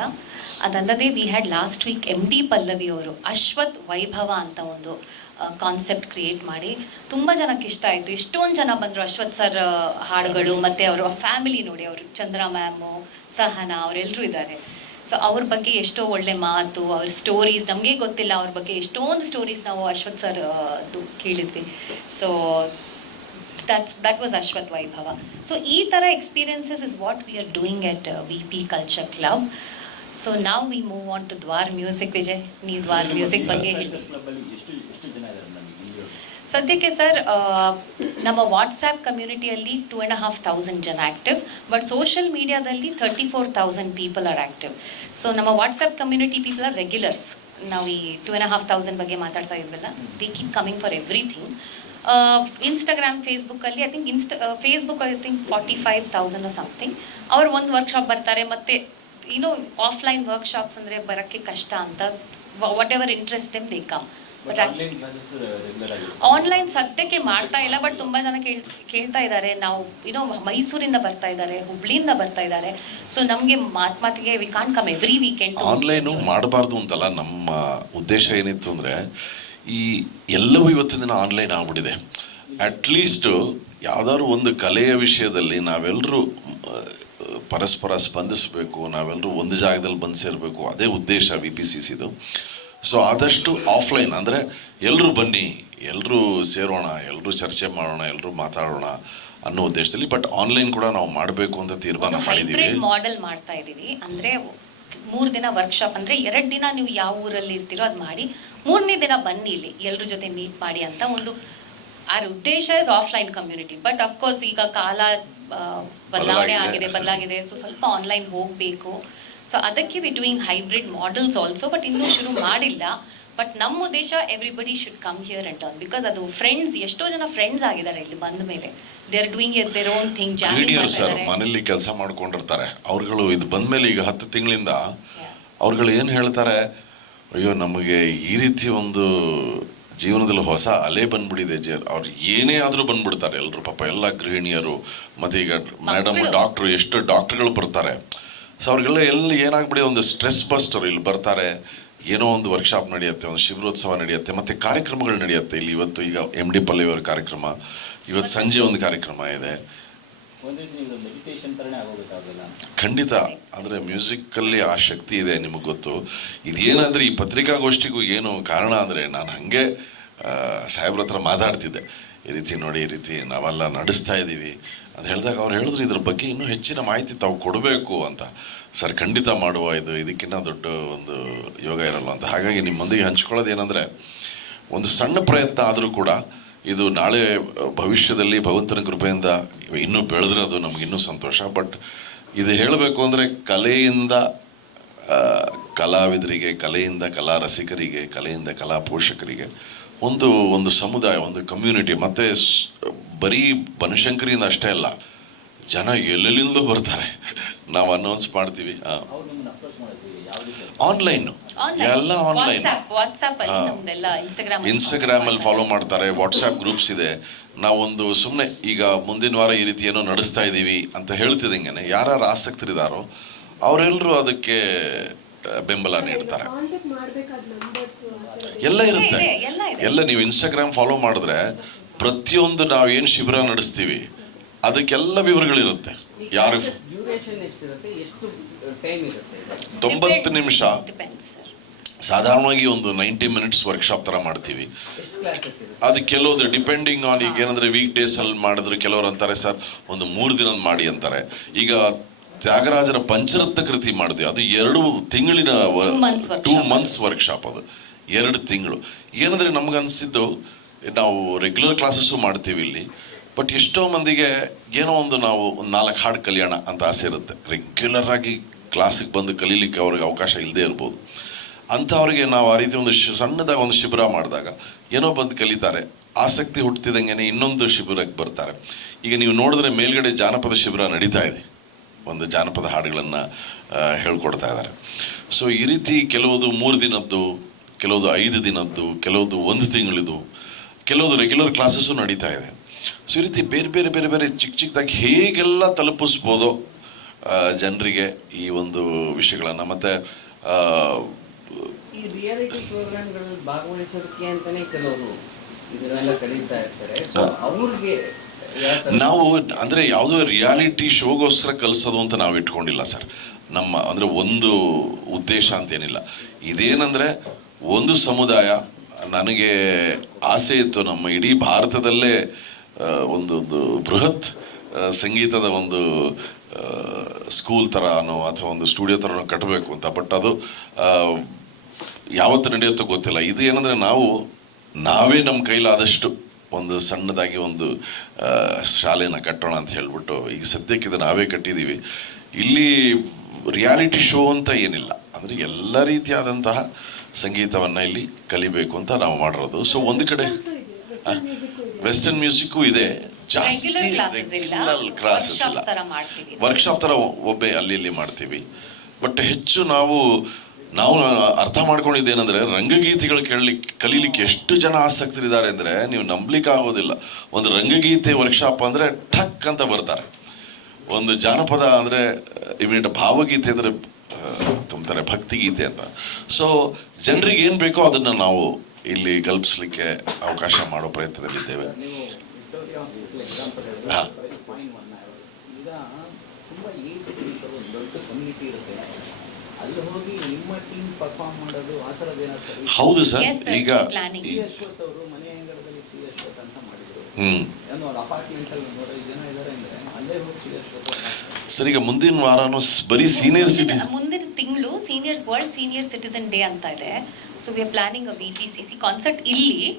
ಅದಲ್ಲದೆ we had last week MD Pallavi ಅವರು ಅಶ್ವಥ್ ವೈಭವ ಅಂತ ಒಂದು ಕಾನ್ಸೆಪ್ಟ್ ಕ್ರಿಯೇಟ್ ಮಾಡಿ ತುಂಬ ಜನಕ್ಕೆ ಇಷ್ಟ ಆಯಿತು. ಎಷ್ಟೊಂದು ಜನ ಬಂದರು. ಅಶ್ವಥ್ ಸರ್ ಹಾಡುಗಳು ಮತ್ತು ಅವರ ಫ್ಯಾಮಿಲಿ ನೋಡಿ, ಅವರು ಚಂದ್ರ ಮ್ಯಾಮು, ಸಹನಾ, ಅವರೆಲ್ಲರೂ ಇದ್ದಾರೆ. ಸೊ ಅವ್ರ ಬಗ್ಗೆ ಎಷ್ಟೋ ಒಳ್ಳೆ ಮಾತು, ಅವ್ರ ಸ್ಟೋರೀಸ್ ನಮಗೆ ಗೊತ್ತಿಲ್ಲ, ಅವ್ರ ಬಗ್ಗೆ ಎಷ್ಟೊಂದು ಸ್ಟೋರೀಸ್ ನಾವು ಅಶ್ವಥ್ ಸರ್ ಕೇಳಿದ್ವಿ. So that was Ashwath Vaibhava. So ಈ ಥರ experiences is what we are doing at VP culture club. So ನಾವು ವಿ ಮೂವ್ ಆನ್ ಟು ದ್ವಾರ್ ಮ್ಯೂಸಿಕ್. ವಿಜಯ್, ನೀವು ದ್ವಾರ್ ಮ್ಯೂಸಿಕ್ ಬಗ್ಗೆ ಹೇಳಿ. ಸದ್ಯಕ್ಕೆ ಸರ್ ನಮ್ಮ ವಾಟ್ಸ್ಆ್ಯಪ್ ಕಮ್ಯುನಿಟಿಯಲ್ಲಿ 2,500 ಜನ ಆ್ಯಕ್ಟಿವ್, ಬಟ್ ಸೋಷಿಯಲ್ ಮೀಡಿಯಾದಲ್ಲಿ 34,000 ಪೀಪಲ್ ಆರ್ ಆ್ಯಕ್ಟಿವ್. ಸೊ ನಮ್ಮ WhatsApp community people are regulars. ನಾವು ಈ 2,500 ಬಗ್ಗೆ ಮಾತಾಡ್ತಾ ಇದ್ವಲ್ಲ, they keep coming for everything. Instagram, ಫೇಸ್ಬುಕ್ಕಲ್ಲಿ ಫೇಸ್ಬುಕ್ 45,000 ಸಮಥಿಂಗ್. ಅವ್ರು ಒಂದು ವರ್ಕ್ಶಾಪ್ ಬರ್ತಾರೆ, ಮತ್ತು ಆಫ್ಲೈನ್ ವರ್ಕ್ಶಾಪ್ಸ್ ಅಂದರೆ ಬರೋಕ್ಕೆ ಕಷ್ಟ ಅಂತ, what ever interest them they come. But online ಸದ್ಯಕ್ಕೆ ಮಾಡ್ತಾ ಇಲ್ಲ, ಬಟ್ ತುಂಬ ಜನ ಕೇಳ್ತಾ ಇದ್ದಾರೆ. ನಾವು ಮೈಸೂರಿಂದ ಬರ್ತಾ ಇದ್ದಾರೆ, ಹುಬ್ಳಿಯಿಂದ ಬರ್ತಾ ಇದ್ದಾರೆ. ಸೊ ನಮಗೆ ಮಾತಿಗೆ we can't come every weekend. Online ಮಾಡಬಾರ್ದು ಅಂತಲ್ಲ, ನಮ್ಮ ಉದ್ದೇಶ ಏನಿತ್ತು ಅಂದರೆ ಈ ಎಲ್ಲವೂ ಇವತ್ತಿನ ದಿನ ಆನ್ಲೈನ್ ಆಗ್ಬಿಟ್ಟಿದೆ. ಅಟ್ಲೀಸ್ಟ್ ಯಾವ್ದಾದ್ರು ಒಂದು ಕಲೆಯ ವಿಷಯದಲ್ಲಿ ನಾವೆಲ್ಲರೂ ಪರಸ್ಪರ ಸ್ಪಂದಿಸಬೇಕು, ನಾವೆಲ್ಲರೂ ಒಂದು ಜಾಗದಲ್ಲಿ ಬಂದು ಸೇರಬೇಕು, ಅದೇ ಉದ್ದೇಶ VPCCದು. ಸೊ ಆದಷ್ಟು ಆಫ್ಲೈನ್ ಅಂದರೆ ಎಲ್ಲರೂ ಬನ್ನಿ, ಎಲ್ಲರೂ ಸೇರೋಣ, ಎಲ್ಲರೂ ಚರ್ಚೆ ಮಾಡೋಣ, ಎಲ್ಲರೂ ಮಾತಾಡೋಣ ಅನ್ನೋ ಉದ್ದೇಶದಲ್ಲಿ. ಬಟ್ ಆನ್ಲೈನ್ ಕೂಡ ನಾವು ಮಾಡಬೇಕು ಅಂತ ತೀರ್ಮಾನ ಮಾಡಿದ್ದೀವಿ. ಹೈಬ್ರಿಡ್ ಮಾಡೆಲ್ ಮಾಡ್ತಾ ಇದ್ದೀವಿ. ಅಂದರೆ 3 ದಿನ ವರ್ಕ್ಶಾಪ್, ಅಂದರೆ 2 ದಿನ ನೀವು ಯಾವ ಊರಲ್ಲಿ ಇರ್ತೀರೋ ಅದು ಮಾಡಿ, 3ನೇ ದಿನ ಬನ್ನಿ ಇಲ್ಲಿ ಎಲ್ಲರ ಜೊತೆ ಮೀಟ್ ಮಾಡಿ ಅಂತ ಒಂದು our ಉದ್ದೇಶ is offline community. But of course ಈಗ ಕಾಲ ಬದಲಾಗಿದೆ. ಸೊ ಸ್ವಲ್ಪ ಆನ್ಲೈನ್ ಹೋಗಬೇಕು. ಸೊ ಅದಕ್ಕೆ we doing hybrid models also, but ಇನ್ನೂ ಶುರು ಮಾಡಿಲ್ಲ. ಬಟ್ ನಮ್ಮ ಉದ್ದೇಶ everybody should come here and on, because ಅದು ಫ್ರೆಂಡ್ಸ್, ಎಷ್ಟೋ ಜನ ಫ್ರೆಂಡ್ಸ್ ಆಗಿದ್ದಾರೆ ಇಲ್ಲಿ ಬಂದ ಮೇಲೆ. They are doing their own thing. Sir ಮನೇಲಿ ಕೆಲಸ ಮಾಡ್ಕೊಂಡಿರ್ತಾರೆ ಅವ್ರುಗಳು, ಇದು ಬಂದ್ಮೇಲೆ ಈಗ 10 ತಿಂಗಳಿಂದ ಅವ್ರುಗಳು ಏನು ಹೇಳ್ತಾರೆ, ಅಯ್ಯೋ ನಮಗೆ ಈ ರೀತಿ ಒಂದು ಜೀವನದಲ್ಲಿ ಹೊಸ ಅಲೆ ಬಂದ್ಬಿಟ್ಟಿದೆ. ಅವ್ರು ಏನೇ ಆದರೂ ಬಂದ್ಬಿಡ್ತಾರೆ ಎಲ್ಲರೂ, ಪಾಪ ಎಲ್ಲ ಗೃಹಿಣಿಯರು, ಮತ್ತು ಈಗ ಮೇಡಮ್ ಡಾಕ್ಟ್ರು, ಎಷ್ಟು ಡಾಕ್ಟ್ರುಗಳು ಬರ್ತಾರೆ. ಸೊ ಅವ್ರಿಗೆಲ್ಲ ಎಲ್ಲಿ ಏನಾಗ್ಬಿಡಿ, ಒಂದು ಸ್ಟ್ರೆಸ್ ಬಸ್ಟರ್. ಇಲ್ಲಿ ಬರ್ತಾರೆ, ಏನೋ ಒಂದು ವರ್ಕ್ಶಾಪ್ ನಡೆಯುತ್ತೆ, ಒಂದು ಶಿಬಿರೋತ್ಸವ ನಡೆಯುತ್ತೆ, ಮತ್ತು ಕಾರ್ಯಕ್ರಮಗಳು ನಡೆಯುತ್ತೆ. ಇಲ್ಲಿ ಇವತ್ತು ಈಗ MD ಪಲ್ಲವಿಯವರ ಕಾರ್ಯಕ್ರಮ, ಇವತ್ತು ಸಂಜೆ ಒಂದು ಕಾರ್ಯಕ್ರಮ ಇದೆ. ಖಂಡಿತ. ಅಂದರೆ ಮ್ಯೂಸಿಕ್ಕಲ್ಲಿ ಆ ಶಕ್ತಿ ಇದೆ, ನಿಮಗೆ ಗೊತ್ತು. ಇದೇನಂದರೆ ಈ ಪತ್ರಿಕಾಗೋಷ್ಠಿಗೂ ಏನು ಕಾರಣ ಅಂದರೆ, ನಾನು ಹಾಗೆ ಸಾಹೇಬ್ರ ಹತ್ರ ಮಾತಾಡ್ತಿದ್ದೆ, ಈ ರೀತಿ ನೋಡಿ, ಈ ರೀತಿ ನಾವೆಲ್ಲ ನಡೆಸ್ತಾ ಇದ್ದೀವಿ ಅಂತ ಹೇಳಿದಾಗ ಅವ್ರು ಹೇಳಿದ್ರು, ಇದ್ರ ಬಗ್ಗೆ ಇನ್ನೂ ಹೆಚ್ಚಿನ ಮಾಹಿತಿ ತಾವು ಕೊಡಬೇಕು ಅಂತ. ಸರ್ ಖಂಡಿತ ಮಾಡುವ, ಇದಕ್ಕಿಂತ ದೊಡ್ಡ ಒಂದು ಯೋಗ ಇರಲ್ಲ ಅಂತ. ಹಾಗಾಗಿ ನಿಮ್ಮೊಂದಿಗೆ ಹಂಚ್ಕೊಳ್ಳೋದು ಏನಂದರೆ, ಒಂದು ಸಣ್ಣ ಪ್ರಯತ್ನ ಆದರೂ ಕೂಡ ಇದು ನಾಳೆ ಭವಿಷ್ಯದಲ್ಲಿ ಭಗವಂತನ ಕೃಪೆಯಿಂದ ಇನ್ನೂ ಬೆಳೆದ್ರೆ ಅದು ನಮಗಿನ್ನೂ ಸಂತೋಷ. ಬಟ್ ಇದು ಹೇಳಬೇಕು ಅಂದರೆ, ಕಲೆಯಿಂದ ಕಲಾವಿದರಿಗೆ, ಕಲೆಯಿಂದ ಕಲಾ ರಸಿಕರಿಗೆ, ಕಲೆಯಿಂದ ಕಲಾ ಪೋಷಕರಿಗೆ ಒಂದು ಸಮುದಾಯ, ಒಂದು ಕಮ್ಯುನಿಟಿ. ಮತ್ತು ಬರೀ ಬನಶಂಕರಿಯಿಂದ ಅಷ್ಟೇ ಅಲ್ಲ, ಜನ ಎಲ್ಲೆಲ್ಲಿಂದ ಬರ್ತಾರೆ. ನಾವು ಅನೌನ್ಸ್ ಮಾಡ್ತೀವಿ ಆನ್ಲೈನು, ಎಲ್ಲ ಆನ್ಲೈನ್. ಇನ್ಸ್ಟಾಗ್ರಾಮಲ್ಲಿ ಫಾಲೋ ಮಾಡ್ತಾರೆ, ವಾಟ್ಸಪ್ ಗ್ರೂಪ್ಸ್ ಇದೆ. ನಾವೊಂದು ಸುಮ್ಮನೆ ಈಗ ಮುಂದಿನ ವಾರ ಈ ರೀತಿ ಏನೋ ನಡೆಸ್ತಾ ಇದ್ದೀವಿ ಅಂತ ಹೇಳ್ತಿದ್ದಂಗೆ, ಯಾರು ಆಸಕ್ತರಿದ್ದಾರೋ ಅವರೆಲ್ಲರೂ ಅದಕ್ಕೆ ಬೆಂಬಲ ನೀಡ್ತಾರೆ. ಎಲ್ಲ ಇರುತ್ತೆ, ಎಲ್ಲ. ನೀವು ಇನ್ಸ್ಟಾಗ್ರಾಮ್ ಫಾಲೋ ಮಾಡಿದ್ರೆ ಪ್ರತಿಯೊಂದು ನಾವೇನು ಶಿಬಿರ ನಡೆಸ್ತೀವಿ ಅದಕ್ಕೆಲ್ಲ ವಿವರಗಳಿರುತ್ತೆ. ಯಾರು 90 ನಿಮಿಷ ಸಾಧಾರಣವಾಗಿ ಒಂದು 90 ಮಿನಿಟ್ಸ್ ವರ್ಕ್ಶಾಪ್ ಥರ ಮಾಡ್ತೀವಿ. ಅದು ಕೆಲವೊಂದು ಡಿಪೆಂಡಿಂಗ್ ಆನ್, ಈಗ ಏನಂದರೆ ವೀಕ್ ಡೇಸಲ್ಲಿ ಮಾಡಿದ್ರೆ ಕೆಲವರು ಅಂತಾರೆ ಸರ್ ಒಂದು 3 ದಿನದ ಮಾಡಿ ಅಂತಾರೆ. ಈಗ ತ್ಯಾಗರಾಜರ ಪಂಚರತ್ನ ಕೃತಿ ಮಾಡಿದೆ, ಅದು 2 ತಿಂಗಳಿನ 2 ಮಂತ್ಸ್ ವರ್ಕ್ಶಾಪ್. ಅದು 2 ತಿಂಗಳು. ಏನಂದರೆ ನಮಗನ್ಸಿದ್ದು, ನಾವು ರೆಗ್ಯುಲರ್ ಕ್ಲಾಸಸ್ಸು ಮಾಡ್ತೀವಿ ಇಲ್ಲಿ, ಬಟ್ ಎಷ್ಟೋ ಮಂದಿಗೆ ಏನೋ ಒಂದು ನಾವು 4 ಹಾಡು ಕಲಿಯೋಣ ಅಂತ ಆಸೆ ಇರುತ್ತೆ. ರೆಗ್ಯುಲರ್ ಆಗಿ ಕ್ಲಾಸಿಗೆ ಬಂದು ಕಲೀಲಿಕ್ಕೆ ಅವ್ರಿಗೆ ಅವಕಾಶ ಇಲ್ಲದೆ ಇರ್ಬೋದು. ಅಂಥವ್ರಿಗೆ ನಾವು ಆ ರೀತಿ ಒಂದು ಸಣ್ಣದಾಗಿ ಒಂದು ಶಿಬಿರ ಮಾಡಿದಾಗ ಏನೋ ಬಂದು ಕಲಿತಾರೆ, ಆಸಕ್ತಿ ಹುಟ್ಟುತ್ತಿದ್ದಂಗೆ ಇನ್ನೊಂದು ಶಿಬಿರಕ್ಕೆ ಬರ್ತಾರೆ. ಈಗ ನೀವು ನೋಡಿದ್ರೆ ಮೇಲ್ಗಡೆ ಜಾನಪದ ಶಿಬಿರ ನಡೀತಾ ಇದೆ, ಒಂದು ಜಾನಪದ ಹಾಡುಗಳನ್ನು ಹೇಳ್ಕೊಡ್ತಾ ಇದ್ದಾರೆ. ಸೊ ಈ ರೀತಿ ಕೆಲವುದು 3 ದಿನದ್ದು, ಕೆಲವುದು 5 ದಿನದ್ದು, ಕೆಲವುದು 1 ತಿಂಗಳಿದು, ಕೆಲವುದು ರೆಗ್ಯುಲರ್ ಕ್ಲಾಸಸ್ಸು ನಡೀತಾ ಇದೆ. ಸೊ ಈ ರೀತಿ ಬೇರೆ ಬೇರೆ ಬೇರೆ ಬೇರೆ ಚಿಕ್ಕದಾಗಿ ಹೇಗೆಲ್ಲ ತಲುಪಿಸ್ಬೋದೋ ಜನರಿಗೆ ಈ ಒಂದು ವಿಷಯಗಳನ್ನು. ಮತ್ತು ಈ ರಿಯಾಲಿಟಿ ಪ್ರೋಗ್ರಾಮ್ಗಳಲ್ಲಿ ಭಾಗವಹಿಸೋದಕ್ಕೆ ಅಂತಾನೆ ಕೆಲವರು ಇದನ್ನೆಲ್ಲ ಕಲಿತಾ ಇರ್ತಾರೆ. ಸೊ ಅವ್ರಿಗೆ ನಾವು ಅಂದರೆ ಯಾವುದೋ ರಿಯಾಲಿಟಿ ಶೋಗೋಸ್ಕರ ಕಲಿಸೋದು ಅಂತ ನಾವು ಇಟ್ಕೊಂಡಿಲ್ಲ ಸರ್. ನಮ್ಮ ಅಂದರೆ ಒಂದು ಉದ್ದೇಶ ಅಂತೇನಿಲ್ಲ. ಇದೇನಂದರೆ ಒಂದು ಸಮುದಾಯ, ನನಗೆ ಆಸೆ ಇತ್ತು ನಮ್ಮ ಇಡೀ ಭಾರತದಲ್ಲೇ ಒಂದು ಬೃಹತ್ ಸಂಗೀತದ ಒಂದು ಸ್ಕೂಲ್ ಥರನೋ ಅಥವಾ ಒಂದು ಸ್ಟುಡಿಯೋ ಥರನೋ ಕಟ್ಟಬೇಕು ಅಂತ. ಬಟ್ ಅದು ಯಾವತ್ತು ನಡೆಯುತ್ತೋ ಗೊತ್ತಿಲ್ಲ. ಇದು ಏನಂದರೆ ನಾವೇ ನಮ್ಮ ಕೈಲಾದಷ್ಟು ಒಂದು ಸಣ್ಣದಾಗಿ ಒಂದು ಶಾಲೆನ ಕಟ್ಟೋಣ ಅಂತ ಹೇಳ್ಬಿಟ್ಟು ಈಗ ಸದ್ಯಕ್ಕೆ ಇದು ನಾವೇ ಕಟ್ಟಿದ್ದೀವಿ. ಇಲ್ಲಿ ರಿಯಾಲಿಟಿ ಶೋ ಅಂತ ಏನಿಲ್ಲ, ಅಂದರೆ ಎಲ್ಲ ರೀತಿಯಾದಂತಹ ಸಂಗೀತವನ್ನು ಇಲ್ಲಿ ಕಲಿಬೇಕು ಅಂತ ನಾವು ಮಾಡಿರೋದು. ಸೊ ಒಂದು ಕಡೆ ವೆಸ್ಟರ್ನ್ ಮ್ಯೂಸಿಕ್ಕು ಇದೆ, ಜಾಸ್ತಿ ಕ್ಲಾಸಸ್ ಇಲ್ಲ, ವರ್ಕ್ಶಾಪ್ ಥರ ಒಬ್ಬೇ ಅಲ್ಲಿ ಇಲ್ಲಿ ಮಾಡ್ತೀವಿ. ಬಟ್ ಹೆಚ್ಚು ನಾವು ಅರ್ಥ ಮಾಡ್ಕೊಂಡಿದ್ದೇನೆಂದರೆ ರಂಗಗೀತೆಗಳು ಕಲೀಲಿಕ್ಕೆ ಎಷ್ಟು ಜನ ಆಸಕ್ತರಿದ್ದಾರೆ ಅಂದರೆ ನೀವು ನಂಬಲಿಕ್ಕೆ ಆಗೋದಿಲ್ಲ. ಒಂದು ರಂಗಗೀತೆ ವರ್ಕ್ಶಾಪ್ ಅಂದರೆ ಠಕ್ ಅಂತ ಬರ್ತಾರೆ. ಒಂದು ಜಾನಪದ ಅಂದರೆ ಇಮಿಡಿಯೇಟ್ ಭಾವಗೀತೆ ಅಂದರೆ ತುಂಬ್ತಾರೆ, ಭಕ್ತಿಗೀತೆ ಅಂತ. ಸೊ ಜನರಿಗೆ ಏನು ಬೇಕೋ ಅದನ್ನು ನಾವು ಇಲ್ಲಿ ಕಲ್ಪಿಸ್ಲಿಕ್ಕೆ ಅವಕಾಶ ಮಾಡೋ ಪ್ರಯತ್ನದಲ್ಲಿದ್ದೇವೆ. ಹಾಂ, ಹೌದು ಸರ್. ಈಗ ಸರ್, ಈಗ ಮುಂದಿನ ವಾರನೂ ಬರೀ ಸೀನಿಯರ್ ಮುಂದಿನ ತಿಂಗಳು ವರ್ಲ್ಡ್ ಸೀನಿಯರ್ ಸಿಟಿಸನ್ ಡೇ ಅಂತ ಇದೆ. So we are planning a VPCC concert ಇಲ್ಲಿ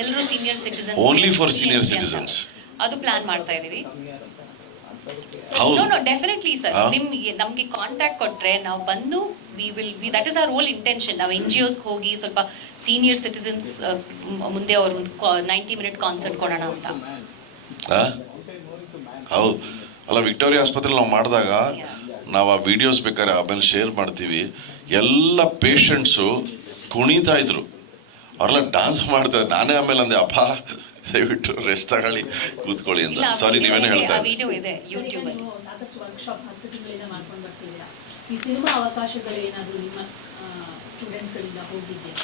ಎಲ್ಲರೂ senior citizens, only for senior citizens ಅದು ಪ್ಲಾನ್ ಮಾಡ್ತಾ ಇದೀವಿ. ಹೌದು, ನೋ ಡೆಫಿನೆಟ್ಲಿ ಸರ್. ನಮ್ಗೆ ಕಾಂಟ್ಯಾಕ್ಟ್ ಕೊಟ್ರೆ ನಾವು ಬಂದು that is our whole intention. ನಾವು NGOs ಹೋಗಿ ಸ್ವಲ್ಪ ಸೀನಿಯರ್ ಸಿಟಿಸನ್ಸ್ ಮುಂದೆ ಅವ್ರ 90 ಮಿನಿಟ್ ಕಾನ್ಸರ್ಟ್ ಕೊಡೋಣ ಅಂತ. ಹೌದು. ಅಲ್ಲ, ವಿಕ್ಟೋರಿಯಾ ಆಸ್ಪತ್ರೆ ನಾವು ಮಾಡಿದಾಗ ನಾವು ಆ ವಿಡಿಯೋಸ್ ಬೇಕಾದ್ರೆ ಆಮೇಲೆ ಶೇರ್ ಮಾಡ್ತೀವಿ. ಎಲ್ಲ ಪೇಷಂಟ್ಸು ಕುಣಿತಾ ಇದ್ರು, ಅವರೆಲ್ಲ ಡಾನ್ಸ್ ಮಾಡ್ತಾರೆ. ನಾನೇ ಆಮೇಲೆ ಅಂದೆ, ಅಪ್ಪ ದಯವಿಟ್ಟು ರೆಸ್ಟ್ ತಗೊಳ್ಳಿ, ಕೂತ್ಕೊಳ್ಳಿ ಅಂತ. ಸಾರಿ, ನೀವೇನು ಹೇಳ್ತಾ ವಿಡಿಯೋ ಇದೆ ಯೂಟ್ಯೂಬ್ ಅಲ್ಲಿ. ಸಾಕಷ್ಟು ವರ್ಕ್ಶಾಪ್ 10 ತಿಂಗಳಿಂದ ಮಾಡ್ಕೊಂಡು ಬರ್ತಿದ್ದೀರಾ. ಈ ಸಿನಿಮಾ ಅವಕಾಶಗಳು ಏನಾದರೂ ನಿಮ್ಮ ಸ್ಟೂಡೆಂಟ್ಸ್ ಗಳಿಂದ ಹೋಗಿದೆಯಾ?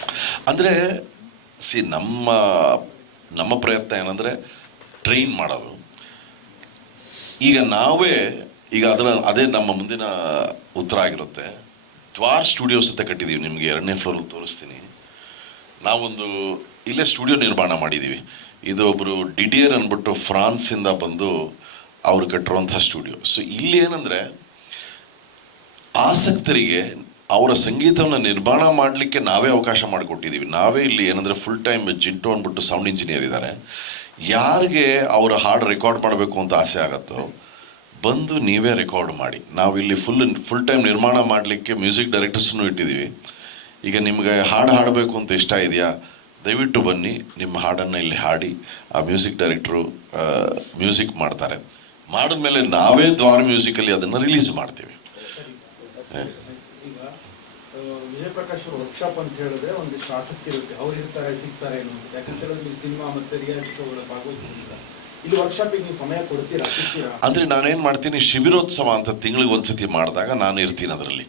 ಅಂದರೆ ನಮ್ಮ ಪ್ರಯತ್ನ ಏನಂದರೆ ಟ್ರೈನ್ ಮಾಡೋದು. ಈಗ ನಾವೇ ಅದೇ ನಮ್ಮ ಮುಂದಿನ ಉತ್ತರ ಆಗಿರುತ್ತೆ. ದ್ವಾರ್ ಸ್ಟುಡಿಯೋಸ್ ಅಂತ ಕಟ್ಟಿದ್ದೀವಿ, ನಿಮಗೆ 2ನೇ ಫ್ಲೋರಲ್ಲಿ ತೋರಿಸ್ತೀನಿ. ನಾವೊಂದು ಇಲ್ಲೇ ಸ್ಟುಡಿಯೋ ನಿರ್ಮಾಣ ಮಾಡಿದ್ದೀವಿ. ಇದು ಒಬ್ಬರು ಡಿಡಿಯರ್ ಅಂದ್ಬಿಟ್ಟು ಫ್ರಾನ್ಸಿಂದ ಬಂದು ಅವರು ಕಟ್ಟಿರುವಂಥ ಸ್ಟುಡಿಯೋ. ಸೊ ಇಲ್ಲಿ ಏನಂದರೆ ಆಸಕ್ತರಿಗೆ ಅವರ ಸಂಗೀತವನ್ನು ನಿರ್ಮಾಣ ಮಾಡಲಿಕ್ಕೆ ನಾವೇ ಅವಕಾಶ ಮಾಡಿಕೊಟ್ಟಿದ್ದೀವಿ. ನಾವೇ ಇಲ್ಲಿ ಏನಂದರೆ ಫುಲ್ ಟೈಮ್ ಜಿಂಟು ಅಂದ್ಬಿಟ್ಟು ಸೌಂಡ್ ಇಂಜಿನಿಯರ್ ಇದ್ದಾರೆ. ಯಾರಿಗೆ ಅವರ ಹಾಡು ರೆಕಾರ್ಡ್ ಮಾಡಬೇಕು ಅಂತ ಆಸೆ ಆಗುತ್ತೋ ಬಂದು ನೀವೇ ರೆಕಾರ್ಡ್ ಮಾಡಿ. ನಾವಿಲ್ಲಿ ಫುಲ್ ಟೈಮ್ ನಿರ್ಮಾಣ ಮಾಡಲಿಕ್ಕೆ ಮ್ಯೂಸಿಕ್ ಡೈರೆಕ್ಟರ್ಸನ್ನು ಇಟ್ಟಿದ್ದೀವಿ. ಈಗ ನಿಮಗೆ ಹಾಡು ಹಾಡಬೇಕು ಅಂತ ಇಷ್ಟ ಇದೆಯಾ, ದಯವಿಟ್ಟು ಬನ್ನಿ, ನಿಮ್ಮ ಹಾಡನ್ನು ಇಲ್ಲಿ ಹಾಡಿ. ಆ ಮ್ಯೂಸಿಕ್ ಡೈರೆಕ್ಟ್ರು ಮ್ಯೂಸಿಕ್ ಮಾಡ್ತಾರೆ. ಮಾಡಿದ್ಮೇಲೆ ನಾವೇ ದ್ವಾರ ಮ್ಯೂಸಿಕಲ್ಲಿ ಅದನ್ನು ರಿಲೀಸ್ ಮಾಡ್ತೀವಿ. ಈಗ ವಿಜಯ್ ಪ್ರಕಾಶ್ ಅವರು ವರ್ಕ್ಶಾಪ್ ಅಂತ ಹೇಳಿದ್ರೆ ಒಂದಿಷ್ಟು ಆಸಕ್ತಿ ಇರುತ್ತೆ, ಅವ್ರು ಇರ್ತಾರೆ ಸಿಗ್ತಾರೆ ಏನು, ಯಾಕಂತ ಹೇಳಿದ್ರೆ ಸಿನಿಮಾ ಮತ್ತೆ ರಿಯಾಲಿಟಿ ಶೋಗಳ ಭಾಗವಹಿಸಿಲ್ಲ. ಇಲ್ಲಿ ವರ್ಕ್ಶಾಪಿಗೆ ನೀವು ಸಮಯ ಕೊಡ್ತೀರಾ, ಸಿಗ್ತೀರಾ? ಅಂದರೆ ನಾನೇನು ಮಾಡ್ತೀನಿ, ಶಿಬಿರೋತ್ಸವ ಅಂತ ತಿಂಗಳಿಗೆ ಒಂದ್ಸತಿ ಮಾಡಿದಾಗ ನಾನು ಇರ್ತೀನಿ ಅದರಲ್ಲಿ.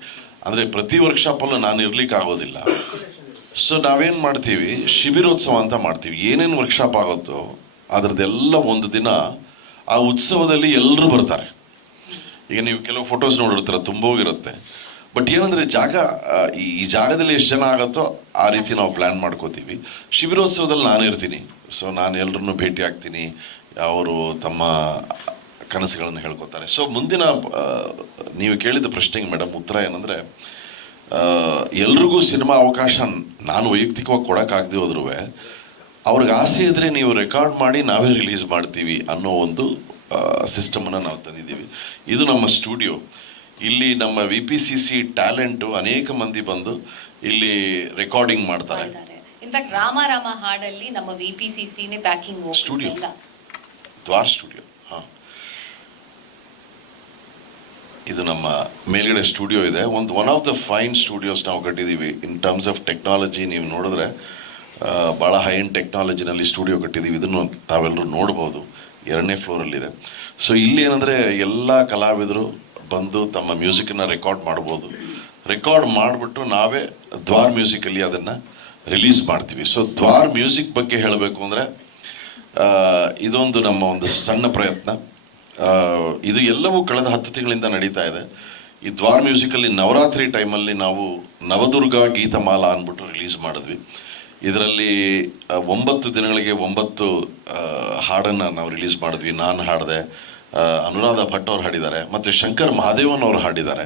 ಅಂದರೆ ಪ್ರತಿ ವರ್ಕ್ಶಾಪಲ್ಲೂ ನಾನು ಇರ್ಲಿಕ್ಕೆ ಆಗೋದಿಲ್ಲ. ಸೊ ನಾವೇನು ಮಾಡ್ತೀವಿ, ಶಿಬಿರೋತ್ಸವ ಅಂತ ಮಾಡ್ತೀವಿ. ಏನೇನು ವರ್ಕ್ಶಾಪ್ ಆಗುತ್ತೋ ಅದರದ್ದೆಲ್ಲ ಒಂದು ದಿನ ಆ ಉತ್ಸವದಲ್ಲಿ ಎಲ್ಲರೂ ಬರ್ತಾರೆ. ಈಗ ನೀವು ಕೆಲವು ಫೋಟೋಸ್ ನೋಡಿರ್ತೀರ, ತುಂಬೋಗಿರುತ್ತೆ. ಬಟ್ ಏನಂದರೆ ಈ ಜಾಗದಲ್ಲಿ ಎಷ್ಟು ಜನ ಆಗುತ್ತೋ ಆ ರೀತಿ ನಾವು ಪ್ಲ್ಯಾನ್ ಮಾಡ್ಕೋತೀವಿ. ಶಿಬಿರೋತ್ಸವದಲ್ಲಿ ನಾನು ಇರ್ತೀನಿ. ಸೊ ನಾನು ಎಲ್ಲರನ್ನೂ ಭೇಟಿ ಆಗ್ತೀನಿ, ಅವರು ತಮ್ಮ ಕನಸುಗಳನ್ನು ಹೇಳ್ಕೊತಾರೆ. ಸೊ ಮುಂದಿನ ನೀವು ಕೇಳಿದ ಪ್ರಶ್ನೆಗೆ ಮೇಡಮ್ ಉತ್ತರ ಏನಂದರೆ, ಎಲ್ರಿಗೂ ಸಿನಿಮಾ ಅವಕಾಶ ನಾನು ವೈಯಕ್ತಿಕವಾಗಿ ಕೊಡೋಕ್ಕಾಗದೆ ಹೋದ್ರೂ ಅವ್ರಿಗೆ ಆಸೆ ಇದ್ದರೆ ನೀವು ರೆಕಾರ್ಡ್ ಮಾಡಿ ನಾವೇ ರಿಲೀಸ್ ಮಾಡ್ತೀವಿ ಅನ್ನೋ ಒಂದು ಸಿಸ್ಟಮನ್ನು ನಾವು ತಂದಿದ್ದೀವಿ. ಇದು ನಮ್ಮ ಸ್ಟುಡಿಯೋ. ಇಲ್ಲಿ ನಮ್ಮ VPCC ಟ್ಯಾಲೆಂಟು ಅನೇಕ ಮಂದಿ ಬಂದು ಇಲ್ಲಿ ರೆಕಾರ್ಡಿಂಗ್ ಮಾಡ್ತಾರೆ. ಇನ್ಫ್ಯಾಕ್ಟ್ ರಾಮ ಹಾಡಲ್ಲಿ ನಮ್ಮ VPCCನೇ ಬ್ಯಾಕಿಂಗ್ ಸ್ಟುಡಿಯೋ, ದ್ವಾರ್ ಸ್ಟುಡಿಯೋ. ಹಾಂ, ಇದು ನಮ್ಮ ಮೇಲ್ಗಡೆ ಸ್ಟುಡಿಯೋ ಇದೆ. One of the fine studios ನಾವು ಕಟ್ಟಿದ್ದೀವಿ ಇನ್ ಟರ್ಮ್ಸ್ ಆಫ್ ಟೆಕ್ನಾಲಜಿ. ನೀವು ನೋಡಿದ್ರೆ ಭಾಳ ಹೈ ಎಂಡ್ ಟೆಕ್ನಾಲಜಿನಲ್ಲಿ ಸ್ಟುಡಿಯೋ ಕಟ್ಟಿದ್ದೀವಿ. ಇದನ್ನು ತಾವೆಲ್ಲರೂ ನೋಡ್ಬೋದು, 2ನೇ ಫ್ಲೋರಲ್ಲಿದೆ. ಸೊ ಇಲ್ಲಿ ಏನಂದರೆ ಎಲ್ಲ ಕಲಾವಿದರು ಬಂದು ತಮ್ಮ ಮ್ಯೂಸಿಕನ್ನು ರೆಕಾರ್ಡ್ ಮಾಡ್ಬೋದು. ರೆಕಾರ್ಡ್ ಮಾಡಿಬಿಟ್ಟು ನಾವೇ ದ್ವಾರ್ ಮ್ಯೂಸಿಕಲ್ಲಿ ಅದನ್ನು ರಿಲೀಸ್ ಮಾಡ್ತೀವಿ. ಸೊ ದ್ವಾರ್ ಮ್ಯೂಸಿಕ್ ಬಗ್ಗೆ ಹೇಳಬೇಕು ಅಂದರೆ ಇದೊಂದು ನಮ್ಮ ಒಂದು ಸಣ್ಣ ಪ್ರಯತ್ನ. ಇದು ಎಲ್ಲವೂ ಕಳೆದ 10 ತಿಂಗಳಿಂದ ನಡೀತಾ ಇದೆ. ಈ ದ್ವಾರ್ ಮ್ಯೂಸಿಕಲ್ಲಿ ನವರಾತ್ರಿ ಟೈಮಲ್ಲಿ ನಾವು ನವದುರ್ಗಾ ಗೀತಮಾಲಾ ಅಂದ್ಬಿಟ್ಟು ರಿಲೀಸ್ ಮಾಡಿದ್ವಿ. ಇದರಲ್ಲಿ 9 ದಿನಗಳಿಗೆ 9 ಹಾಡನ್ನು ನಾವು ರಿಲೀಸ್ ಮಾಡಿದ್ವಿ. ನಾನು ಹಾಡಿದೆ, ಅನುರಾಧ ಭಟ್ ಅವ್ರು ಹಾಡಿದ್ದಾರೆ, ಮತ್ತು ಶಂಕರ್ ಮಹಾದೇವನ್ ಅವರು ಹಾಡಿದ್ದಾರೆ.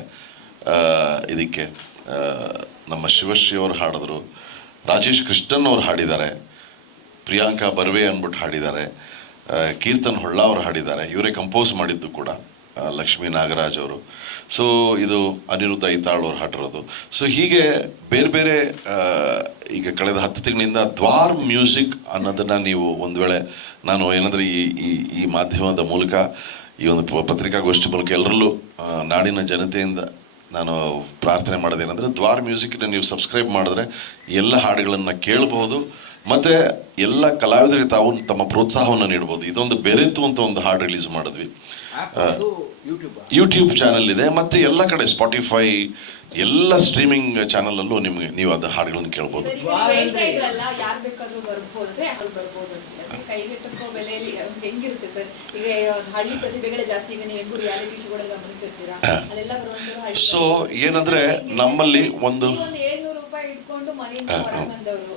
ಇದಕ್ಕೆ ನಮ್ಮ ಶಿವಶ್ರೀ ಅವರು ಹಾಡಿದ್ರು, ರಾಜೇಶ್ ಕೃಷ್ಣನ್ ಅವ್ರು ಹಾಡಿದ್ದಾರೆ, ಪ್ರಿಯಾಂಕಾ ಬರ್ವೆ ಅಂದ್ಬಿಟ್ಟು ಹಾಡಿದ್ದಾರೆ, ಕೀರ್ತನ್ ಹೊಳ್ಳ ಅವರು ಹಾಡಿದ್ದಾರೆ, ಇವರೇ ಕಂಪೋಸ್ ಮಾಡಿದ್ದು ಕೂಡ, ಲಕ್ಷ್ಮೀ ನಾಗರಾಜ್ ಅವರು. ಸೊ ಇದು ಅನಿರುದ್ಧ ಐತಾಳ್ ಅವ್ರು ಹಾಡಿರೋದು. ಸೊ ಹೀಗೆ ಬೇರೆ ಬೇರೆ ಈಗ ಕಳೆದ 10 ತಿಂಗಳಿಂದ ದ್ವಾರ್ ಮ್ಯೂಸಿಕ್ ಅನ್ನೋದನ್ನು ನೀವು ಒಂದು ವೇಳೆ ನಾನು ಏನಂದರೆ ಈ ಮಾಧ್ಯಮದ ಮೂಲಕ ಈ ಒಂದು ಪತ್ರಿಕಾಗೋಷ್ಠಿ ಮೂಲಕ ಎಲ್ಲರಲ್ಲೂ ನಾಡಿನ ಜನತೆಯಿಂದ ನಾನು ಪ್ರಾರ್ಥನೆ ಮಾಡೋದೇನೆಂದರೆ, ದ್ವಾರ್ ಮ್ಯೂಸಿಕ್ನ ನೀವು ಸಬ್ಸ್ಕ್ರೈಬ್ ಮಾಡಿದ್ರೆ ಎಲ್ಲ ಹಾಡುಗಳನ್ನು ಕೇಳಬಹುದು, ಮತ್ತು ಎಲ್ಲ ಕಲಾವಿದರಿಗೆ ತಾವು ತಮ್ಮ ಪ್ರೋತ್ಸಾಹವನ್ನು ನೀಡ್ಬೋದು. ಇದೊಂದು ಬೆರೆತು ಅಂತ ಒಂದು ಹಾಡು ರಿಲೀಸ್ ಮಾಡಿದ್ವಿ. ಯೂಟ್ಯೂಬ್ ಚಾನಲ್ ಇದೆ, ಮತ್ತು ಎಲ್ಲ ಕಡೆ ಸ್ಪಾಟಿಫೈ ಎಲ್ಲ ಸ್ಟ್ರೀಮಿಂಗ್ ಚಾನಲಲ್ಲೂ ನಿಮಗೆ ನೀವು ಅದು ಹಾಡುಗಳನ್ನು ಕೇಳ್ಬೋದು. ಯಾರು ಬೇಕಾದ್ರೂ ಬರ್ಬೋದು ಅಂದ್ರೆ ಅಲ್ಲಿ ಬರ್ಬೋದು ಅಂತ ಕೈಗೆಟುಕೋ ಬೆಲೆಯಲ್ಲಿ ಹೆಂಗಿರುತ್ತೆ ಸರ್? ಈಗ ಹಳ್ಳಿ ಪ್ರತಿಭೆಗಳೇ ಜಾಸ್ತಿ. ಈಗ ನೀವು ಹೆಂಗೂ ರಿಯಾಲಿಟಿ ಶೋಗಳೆಲ್ಲ ಗಮನಿಸಿರ್ತೀರಾ, ಅಲ್ಲೆಲ್ಲ ಬರುವಂತ. ಸೊ ಏನಂದ್ರೆ ನಮ್ಮಲ್ಲಿ ಒಂದು 700 ರೂಪಾಯಿ ಇಟ್ಕೊಂಡು ಮನೆಯಿಂದ ಹೊರ ಬಂದವರು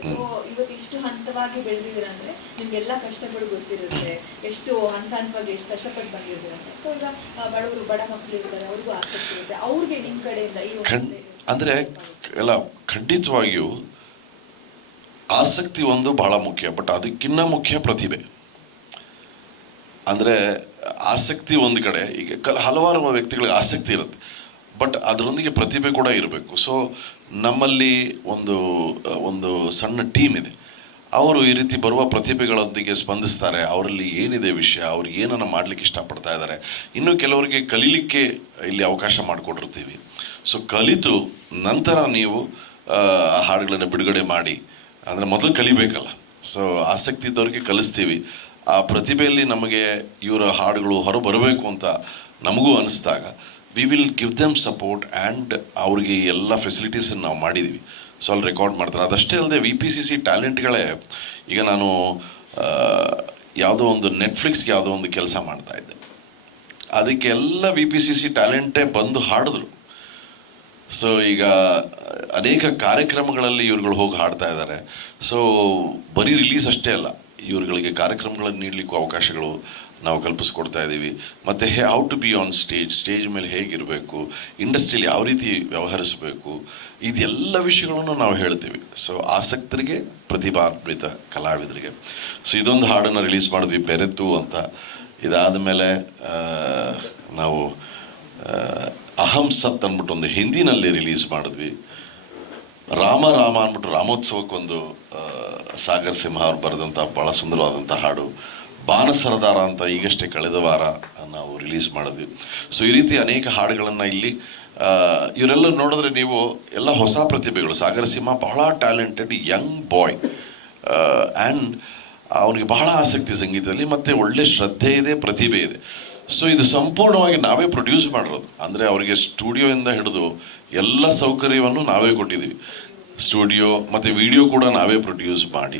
ಇವತ್ತು ಇಷ್ಟು ಹಂತವಾಗಿ ಬೆಳೆದಿದ್ದೀರ ಅಂದ್ರೆ ನಿಮ್ಗೆಲ್ಲ ಕಷ್ಟಗಳು ಗೊತ್ತಿರುತ್ತೆ, ಎಷ್ಟು ಹಂತವಾಗಿ ಎಷ್ಟು ಕಷ್ಟಪಟ್ಟು ಬಂದಿರ್ತೀರಂತೆ. ಸೊ ಈಗ ಬಡವರು ಬಡ ಮಕ್ಕಳು ಇರ್ತಾರೆ, ಅವ್ರಿಗೂ ಆಸಕ್ತಿ ಇರುತ್ತೆ, ಅವ್ರಿಗೆ ನಿಮ್ ಕಡೆಯಿಂದ ಈ ಅಂದ್ರೆ ಎಲ್ಲ ಖಂಡಿತವಾಗಿಯೂ ಆಸಕ್ತಿ ಒಂದು ಬಹಳ ಮುಖ್ಯ, ಬಟ್ ಅದಕ್ಕಿಂತ ಮುಖ್ಯ ಪ್ರತಿಭೆ. ಅಂದರೆ ಆಸಕ್ತಿ ಒಂದು ಕಡೆ, ಈಗ ಹಲವಾರು ವ್ಯಕ್ತಿಗಳಿಗೆ ಆಸಕ್ತಿ ಇರುತ್ತೆ, ಬಟ್ ಅದರೊಂದಿಗೆ ಪ್ರತಿಭೆ ಕೂಡ ಇರಬೇಕು. ಸೊ ನಮ್ಮಲ್ಲಿ ಒಂದು ಸಣ್ಣ ಟೀಮ್ ಇದೆ, ಅವರು ಈ ರೀತಿ ಬರುವ ಪ್ರತಿಭೆಗಳೊಂದಿಗೆ ಸ್ಪಂದಿಸ್ತಾರೆ, ಅವರಲ್ಲಿ ಏನಿದೆ ವಿಷಯ, ಅವ್ರು ಏನನ್ನು ಮಾಡಲಿಕ್ಕೆ ಇಷ್ಟಪಡ್ತಾ ಇದ್ದಾರೆ, ಇನ್ನು ಕೆಲವರಿಗೆ ಕಲೀಲಿಕ್ಕೆ ಇಲ್ಲಿ ಅವಕಾಶ ಮಾಡಿಕೊಟ್ಟಿರ್ತೀವಿ. ಸೊ ಕಲಿತು ನಂತರ ನೀವು ಹಾಡುಗಳನ್ನು ಬಿಡುಗಡೆ ಮಾಡಿ, ಅಂದರೆ ಮೊದಲು ಕಲಿಬೇಕಲ್ಲ. ಸೊ ಆಸಕ್ತಿ ಇದ್ದವ್ರಿಗೆ ಕಲಿಸ್ತೀವಿ. ಆ ಪ್ರತಿಭೆಯಲ್ಲಿ ನಮಗೆ ಇವರ ಹಾಡುಗಳು ಹೊರಬರಬೇಕು ಅಂತ ನಮಗೂ ಅನಿಸ್ದಾಗ we will give them support and ಅವ್ರಿಗೆ ಎಲ್ಲ ಫೆಸಿಲಿಟೀಸನ್ನು ನಾವು ಮಾಡಿದ್ದೀವಿ. ಸೊ ಅಲ್ಲಿ ರೆಕಾರ್ಡ್ ಮಾಡ್ತಾರೆ. ಅದಷ್ಟೇ ಅಲ್ಲದೆ VPCC ಟ್ಯಾಲೆಂಟ್ಗಳೇ, ಈಗ ನಾನು ಯಾವುದೋ ಒಂದು ನೆಟ್ಫ್ಲಿಕ್ಸ್ಗೆ ಯಾವುದೋ ಒಂದು ಕೆಲಸ ಮಾಡ್ತಾಯಿದ್ದೆ, ಅದಕ್ಕೆ ಎಲ್ಲ VPCC ಟ್ಯಾಲೆಂಟೇ ಬಂದು ಹಾಡಿದ್ರು. ಸೊ ಈಗ ಅನೇಕ ಕಾರ್ಯಕ್ರಮಗಳಲ್ಲಿ ಇವ್ರುಗಳು ಹೋಗಿ ಹಾಡ್ತಾ ಇದ್ದಾರೆ. ಸೊ ಬರೀ ರಿಲೀಸ್ ಅಷ್ಟೇ ಅಲ್ಲ, ಇವ್ರುಗಳಿಗೆ ಕಾರ್ಯಕ್ರಮಗಳನ್ನು ನೀಡಲಿಕ್ಕೂ ಅವಕಾಶಗಳು ನಾವು ಕಲ್ಪಿಸ್ಕೊಡ್ತಾ ಇದ್ದೀವಿ. ಮತ್ತು how to be on stage ಮೇಲೆ ಹೇಗಿರಬೇಕು, ಇಂಡಸ್ಟ್ರಿಯಲ್ಲಿ ಯಾವ ರೀತಿ ವ್ಯವಹರಿಸಬೇಕು, ಇದೆಲ್ಲ ವಿಷಯಗಳನ್ನು ನಾವು ಹೇಳ್ತೀವಿ. ಸೊ ಆಸಕ್ತರಿಗೆ, ಪ್ರತಿಭಾನ್ವಿತ ಕಲಾವಿದರಿಗೆ. ಸೊ ಇದೊಂದು ಹಾಡನ್ನು ರಿಲೀಸ್ ಮಾಡಿದ್ವಿ, ಬೆರೆತು ಅಂತ. ಇದಾದ ಮೇಲೆ ನಾವು ಅಹಂ ಸತ್ ಅಂದ್ಬಿಟ್ಟು ಒಂದು ಹಿಂದಿನಲ್ಲಿ ರಿಲೀಸ್ ಮಾಡಿದ್ವಿ. ರಾಮ ಅಂದ್ಬಿಟ್ಟು ರಾಮೋತ್ಸವಕ್ಕೊಂದು ಸಾಗರ್ ಸಿಂಹ ಅವ್ರು ಬರೆದಂಥ ಭಾಳ ಸುಂದರವಾದಂಥ ಹಾಡು. ಬಾನಸರದಾರ ಅಂತ ಈಗಷ್ಟೇ ಕಳೆದ ವಾರ ನಾವು ರಿಲೀಸ್ ಮಾಡಿದ್ವಿ. ಸೊ ಈ ರೀತಿ ಅನೇಕ ಹಾಡುಗಳನ್ನು ಇಲ್ಲಿ ಇವರೆಲ್ಲ ನೋಡಿದ್ರೆ ನೀವು ಎಲ್ಲ ಹೊಸ ಪ್ರತಿಭೆಗಳು. ಸಾಗರ್ ಸಿಂಹ ಬಹಳ ಟ್ಯಾಲೆಂಟೆಡ್ ಯಂಗ್ ಬಾಯ್, ಆ್ಯಂಡ್ ಅವನಿಗೆ ಬಹಳ ಆಸಕ್ತಿ ಸಂಗೀತದಲ್ಲಿ, ಮತ್ತು ಒಳ್ಳೆ ಶ್ರದ್ಧೆ ಇದೆ, ಪ್ರತಿಭೆ ಇದೆ. ಸೊ ಇದು ಸಂಪೂರ್ಣವಾಗಿ ನಾವೇ ಪ್ರೊಡ್ಯೂಸ್ ಮಾಡಿರೋದು. ಅಂದರೆ ಅವರಿಗೆ ಸ್ಟುಡಿಯೋಯಿಂದ ಹಿಡಿದು ಎಲ್ಲ ಸೌಕರ್ಯವನ್ನು ನಾವೇ ಕೊಟ್ಟಿದ್ದೀವಿ. ಸ್ಟುಡಿಯೋ ಮತ್ತು ವಿಡಿಯೋ ಕೂಡ ನಾವೇ ಪ್ರೊಡ್ಯೂಸ್ ಮಾಡಿ.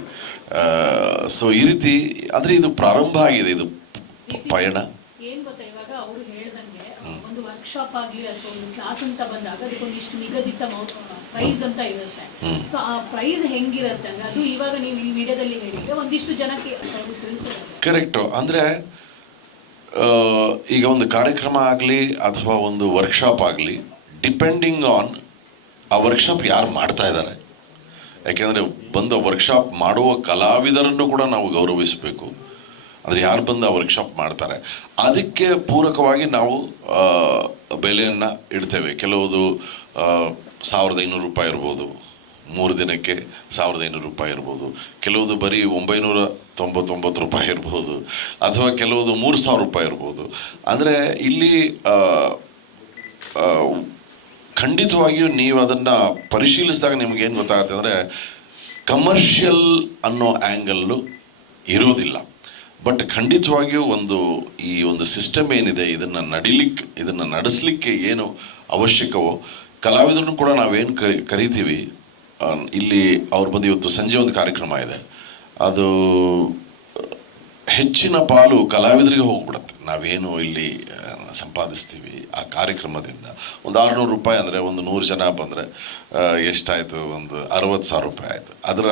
ಸೊ ಈ ರೀತಿ ಅಂದರೆ ಇದು ಪ್ರಾರಂಭ ಆಗಿದೆ, ಇದು ಪಯಣ. ಏನ್ ಗೊತ್ತಾ, ಇವಾಗ ಅವರು ಹೇಳ್ದಂಗೆ ಒಂದು ವರ್ಕ್ಶಾಪ್ ಆಗಲಿ ಅಥವಾ ಒಂದು ಕ್ಲಾಸ್ ಅಂತ ಬಂದಾಗ ಅದಕ್ಕೊಂದಿಷ್ಟು ನಿಗದಿತ ಪ್ರೈಸ್ ಅಂತ ಇರುತ್ತೆ. ಸೊ ಆ ಪ್ರೈಸ್ ಹೆಂಗಿರುತ್ತೆ ಅಂದ್ರೆ ಅದು ಇವಾಗ ನೀವು ಈ ವಿಡಿಯೋದಲ್ಲಿ ಹೇಳಿದ್ರೆ ಒಂದಿಷ್ಟು ಜನಕ್ಕೆ ತಿಳಿಸೋದು. ಕರೆಕ್ಟು. ಅಂದರೆ ಈಗ ಒಂದು ಕಾರ್ಯಕ್ರಮ ಆಗಲಿ ಅಥವಾ ಒಂದು ವರ್ಕ್ಶಾಪ್ ಆಗಲಿ, ಡಿಪೆಂಡಿಂಗ್ ಆನ್ ಆ ವರ್ಕ್ಶಾಪ್ ಯಾರು ಮಾಡ್ತಾ ಇದ್ದಾರೆ. ಯಾಕೆಂದರೆ ಬಂದು ವರ್ಕ್ಶಾಪ್ ಮಾಡುವ ಕಲಾವಿದರನ್ನು ಕೂಡ ನಾವು ಗೌರವಿಸಬೇಕು. ಅಂದರೆ ಯಾರು ಬಂದು ಆ ವರ್ಕ್ಶಾಪ್ ಮಾಡ್ತಾರೆ ಅದಕ್ಕೆ ಪೂರಕವಾಗಿ ನಾವು ಬೆಲೆಯನ್ನು ಇಡ್ತೇವೆ. ಕೆಲವುದು 1500 ರೂಪಾಯಿ ಇರ್ಬೋದು, 3 ದಿನಕ್ಕೆ 1500 ರೂಪಾಯಿ ಇರ್ಬೋದು, ಕೆಲವುದು ಬರೀ 999 ರೂಪಾಯಿ ಇರ್ಬೋದು, ಅಥವಾ ಕೆಲವುದು 3000 ರೂಪಾಯಿ ಇರ್ಬೋದು. ಅಂದರೆ ಇಲ್ಲಿ ಖಂಡಿತವಾಗಿಯೂ ನೀವು ಅದನ್ನು ಪರಿಶೀಲಿಸಿದಾಗ ನಿಮಗೇನು ಗೊತ್ತಾಗುತ್ತೆ ಅಂದರೆ, ಕಮರ್ಷಿಯಲ್ ಅನ್ನೋ ಆ್ಯಂಗಲ್ಲು ಇರೋದಿಲ್ಲ. ಬಟ್ ಖಂಡಿತವಾಗಿಯೂ ಈ ಒಂದು ಸಿಸ್ಟಮ್ ಏನಿದೆ, ಇದನ್ನು ನಡೆಸಲಿಕ್ಕೆ ಏನು ಅವಶ್ಯಕವೋ, ಕಲಾವಿದರನ್ನು ಕೂಡ ನಾವೇನು ಕರಿತೀವಿ. ಇಲ್ಲಿ ಅವ್ರು ಬಂದು ಇವತ್ತು ಸಂಜೆ ಒಂದು ಕಾರ್ಯಕ್ರಮ ಇದೆ, ಅದು ಹೆಚ್ಚಿನ ಪಾಲು ಕಲಾವಿದರಿಗೆ ಹೋಗ್ಬಿಡುತ್ತೆ. ನಾವೇನು ಇಲ್ಲಿ ಸಂಪಾದಿಸ್ತೀವಿ ಆ ಕಾರ್ಯಕ್ರಮದಿಂದ ಒಂದು 600 ರೂಪಾಯಿ ಅಂದರೆ ಒಂದು 100 ಜನ ಬಂದರೆ ಎಷ್ಟಾಯಿತು, ಒಂದು 60,000 ರೂಪಾಯಿ ಆಯಿತು. ಅದರ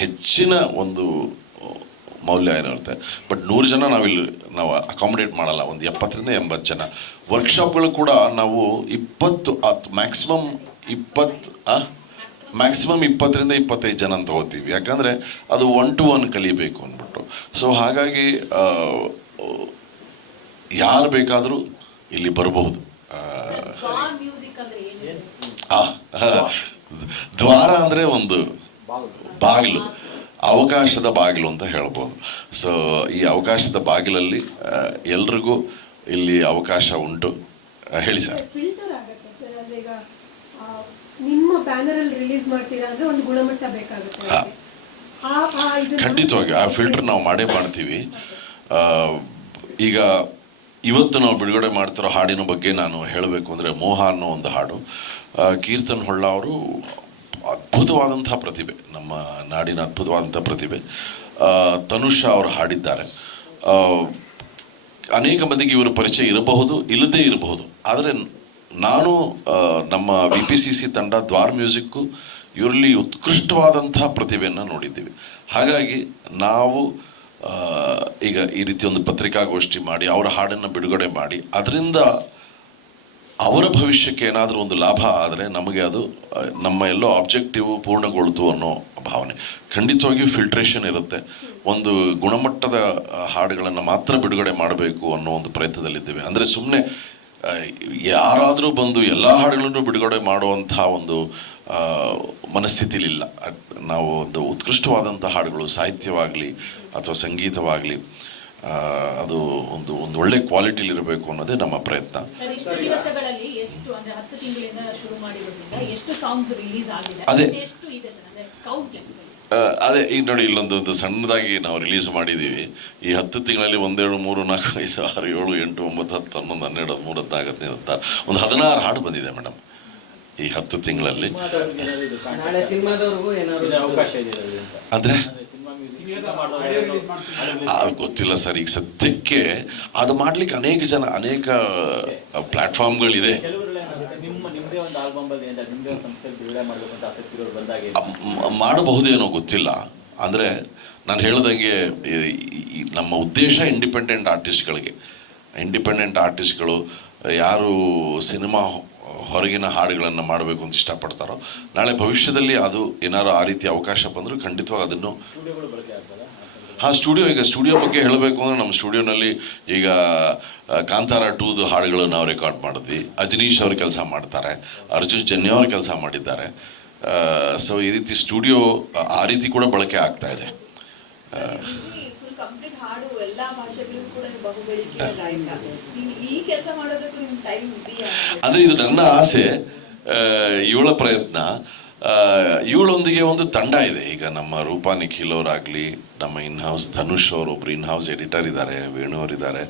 ಹೆಚ್ಚಿನ ಒಂದು ಮೌಲ್ಯ ಏನಿರುತ್ತೆ. ಬಟ್ 100 ಜನ ನಾವು ಅಕಾಮಿಡೇಟ್ ಮಾಡಲ್ಲ, ಒಂದು 70ರಿಂದ 80 ಜನ. ವರ್ಕ್ಶಾಪ್ಗಳು ಕೂಡ ನಾವು 20 ಮ್ಯಾಕ್ಸಿಮಮ್ 20 ಮ್ಯಾಕ್ಸಿಮಮ್ 20ರಿಂದ 25 ಜನ ತಗೋತೀವಿ, ಯಾಕಂದರೆ ಅದು 1 to 1 ಕಲಿಬೇಕು ಅಂದ್ಬಿಟ್ಟು. ಸೊ ಹಾಗಾಗಿ ಯಾರು ಬೇಕಾದರೂ ಇಲ್ಲಿ ಬರಬಹುದು. ಮ್ಯೂಸಿಕ್ ಅಂದ್ರೆ ಏನು? ದ್ವಾರ ಅಂದರೆ ಒಂದು ಬಾಗಿಲು, ಅವಕಾಶದ ಬಾಗಿಲು ಅಂತ ಹೇಳ್ಬೋದು. ಸೊ ಈ ಅವಕಾಶದ ಬಾಗಿಲಲ್ಲಿ ಎಲ್ರಿಗೂ ಇಲ್ಲಿ ಅವಕಾಶ ಉಂಟು. ಹೇಳಿ ಸರ್. ಫಿಲ್ಟರ್ ಆಗುತ್ತೆ ಸರ್, ಅಂದ್ರೆ ಈಗ ನಿಮ್ಮ ಬ್ಯಾನರ್ ಅಲ್ಲಿ ರಿಲೀಸ್ ಮಾಡ್ತೀರಾ ಅಂದ್ರೆ ಒಂದು ಗುಣಮಟ್ಟ ಬೇಕಾಗುತ್ತೆ. ಖಂಡಿತವಾಗಿ ಆ ಫಿಲ್ಟರ್ ನಾವು ಮಾಡೇ ಮಾಡ್ತೀವಿ. ಈಗ ಇವತ್ತು ನಾವು ಬಿಡುಗಡೆ ಮಾಡ್ತಿರೋ ಹಾಡಿನ ಬಗ್ಗೆ ನಾನು ಹೇಳಬೇಕು ಅಂದರೆ, ಮೋಹ ಅನ್ನೋ ಒಂದು ಹಾಡು, ಕೀರ್ತನ್ ಹೊಳ್ಳ ಅವರು ಅದ್ಭುತವಾದಂಥ ಪ್ರತಿಭೆ, ನಮ್ಮ ನಾಡಿನ ಅದ್ಭುತವಾದಂಥ ಪ್ರತಿಭೆ. ತನುಷ ಅವರು ಹಾಡಿದ್ದಾರೆ. ಅನೇಕ ಮಂದಿಗೆ ಇವರ ಪರಿಚಯ ಇರಬಹುದು, ಇಲ್ಲದೇ ಇರಬಹುದು. ಆದರೆ ನಾನು ನಮ್ಮ VPCC ತಂಡ ದ್ವಾರ್ ಮ್ಯೂಸಿಕ್ಕು ಇವರಲ್ಲಿ ಉತ್ಕೃಷ್ಟವಾದಂಥ ಪ್ರತಿಭೆಯನ್ನು ನೋಡಿದ್ದೀವಿ. ಹಾಗಾಗಿ ನಾವು ಈಗ ಈ ರೀತಿ ಒಂದು ಪತ್ರಿಕಾಗೋಷ್ಠಿ ಮಾಡಿ ಅವರ ಹಾಡನ್ನು ಬಿಡುಗಡೆ ಮಾಡಿ ಅದರಿಂದ ಅವರ ಭವಿಷ್ಯಕ್ಕೆ ಏನಾದರೂ ಒಂದು ಲಾಭ ಆದರೆ ನಮಗೆ ಅದು ನಮ್ಮ ಎಲ್ಲೋ ಆಬ್ಜೆಕ್ಟಿವ್ ಪೂರ್ಣಗೊಳ್ತು ಅನ್ನೋ ಭಾವನೆ. ಖಂಡಿತವಾಗಿಯೂ ಫಿಲ್ಟ್ರೇಷನ್ ಇರುತ್ತೆ. ಒಂದು ಗುಣಮಟ್ಟದ ಹಾಡುಗಳನ್ನು ಮಾತ್ರ ಬಿಡುಗಡೆ ಮಾಡಬೇಕು ಅನ್ನೋ ಒಂದು ಪ್ರಯತ್ನದಲ್ಲಿದ್ದೇವೆ. ಅಂದರೆ ಸುಮ್ಮನೆ ಯಾರಾದರೂ ಬಂದು ಎಲ್ಲ ಹಾಡುಗಳನ್ನು ಬಿಡುಗಡೆ ಮಾಡುವಂಥ ಒಂದು ಮನಸ್ಥಿತಿಲಿಲ್ಲ. ನಾವು ಒಂದು ಉತ್ಕೃಷ್ಟವಾದಂಥ ಹಾಡುಗಳು, ಸಾಹಿತ್ಯವಾಗಲಿ ಅಥವಾ ಸಂಗೀತವಾಗಲಿ, ಅದು ಒಂದು ಒಳ್ಳೆ ಕ್ವಾಲಿಟಿಲಿರಬೇಕು ಅನ್ನೋದೇ ನಮ್ಮ ಪ್ರಯತ್ನ. ಸರ್, ಇಷ್ಟು ದಿವಸಗಳಲ್ಲಿ ಎಷ್ಟು ಅಂದ್ರೆ 10 ತಿಂಗಳಿಂದ ಶುರು ಮಾಡಿರೋದ್ರಿಂದ ಎಷ್ಟು ಸಾಂಗ್ಸ್ ರಿಲೀಸ್ ಆಗಿದೆ, ಅದೇ. ಎಷ್ಟು ಇದೆ ಸರ್ ಅಂದ್ರೆ ಕೌಂಟ್ ಲೆಕ್ಕದಲ್ಲಿ? ಅದೇ ಈಗ ನೋಡಿ, ಇಲ್ಲೊಂದು ಸಣ್ಣದಾಗಿ ನಾವು ರಿಲೀಸ್ ಮಾಡಿದ್ದೀವಿ. ಈ 10 ತಿಂಗಳಲ್ಲಿ 1 2 3 4 5 6 7 8 9 10 11 12 13 14 15 ಒಂದು 16 ಹಾಡು ಬಂದಿದೆ ಮೇಡಮ್ ಈ 10 ತಿಂಗಳಲ್ಲಿ. ನಾಳೆ ಸಿನಿಮಾದವ್ರಿಗೂ ಏನಾದ್ರು ಅವಕಾಶ ಇದೆ ಅಂದರೆ ಅದು ಗೊತ್ತಿಲ್ಲ ಸರ್. ಈಗ ಸದ್ಯಕ್ಕೆ ಅದು ಮಾಡ್ಲಿಕ್ಕೆ ಅನೇಕ ಪ್ಲಾಟ್ಫಾರ್ಮ್ಗಳಿದೆ. ಮಾಡಬಹುದೇನೋ ಗೊತ್ತಿಲ್ಲ. ಅಂದರೆ ನಾನು ಹೇಳ್ದಂಗೆ ನಮ್ಮ ಉದ್ದೇಶ ಇಂಡಿಪೆಂಡೆಂಟ್ ಆರ್ಟಿಸ್ಟ್ಗಳು ಯಾರು ಸಿನಿಮಾ ಹೊರಗಿನ ಹಾಡುಗಳನ್ನು ಮಾಡಬೇಕು ಅಂತ ಇಷ್ಟಪಡ್ತಾರೋ, ನಾಳೆ ಭವಿಷ್ಯದಲ್ಲಿ ಅದು ಏನಾದ್ರು ಆ ರೀತಿ ಅವಕಾಶ ಬಂದರೂ ಖಂಡಿತವಾಗಿ ಅದನ್ನು ಸ್ಟುಡಿಯೋ ಬಗ್ಗೆ ಹೇಳಬೇಕು ಅಂದರೆ, ನಮ್ಮ ಸ್ಟುಡಿಯೋನಲ್ಲಿ ಈಗ ಕಾಂತಾರ 2 ಹಾಡುಗಳು ನಾವು ರೆಕಾರ್ಡ್ ಮಾಡಿದ್ವಿ. ಅಜನೀಶ್ ಅವರು ಕೆಲಸ ಮಾಡ್ತಾರೆ, ಅರ್ಜುನ್ ಜನ್ಯ ಅವರು ಕೆಲಸ ಮಾಡಿದ್ದಾರೆ. ಸೊ ಈ ರೀತಿ ಸ್ಟುಡಿಯೋ ಆ ರೀತಿ ಕೂಡ ಬಳಕೆ ಆಗ್ತಾ ಇದೆ. ಫುಲ್ ಕಂಪ್ಲೀಟ್ ಹಾಡು ಎಲ್ಲಾ ಭಾಷೆಗಳಿಗೂ ಕೂಡ ಬಹುಬೇಡಿಕೆಯ ಗಾಯಕ. ಈ ಕೆಲಸ ಮಾಡೋದಕ್ಕೂ ನಿಮ್ಗೆ ಟೈಮ್ ಇದೆಯಾ? ಅಂದರೆ ಇದು ನನ್ನ ಆಸೆ, ಇವಳ ಪ್ರಯತ್ನ. ಇವಳೊಂದಿಗೆ ಒಂದು ತಂಡ ಇದೆ. ಈಗ ನಮ್ಮ ರೂಪಾ ನಿಖಿಲ್ ಅವರಾಗಲಿ, ನಮ್ಮ ಇನ್ಹೌಸ್ ಧನುಷ್ ಅವರು ಒಬ್ರು ಇನ್ಹೌಸ್ ಎಡಿಟರ್ ಇದ್ದಾರೆ, ವೇಣು ಅವರಿದ್ದಾರೆ,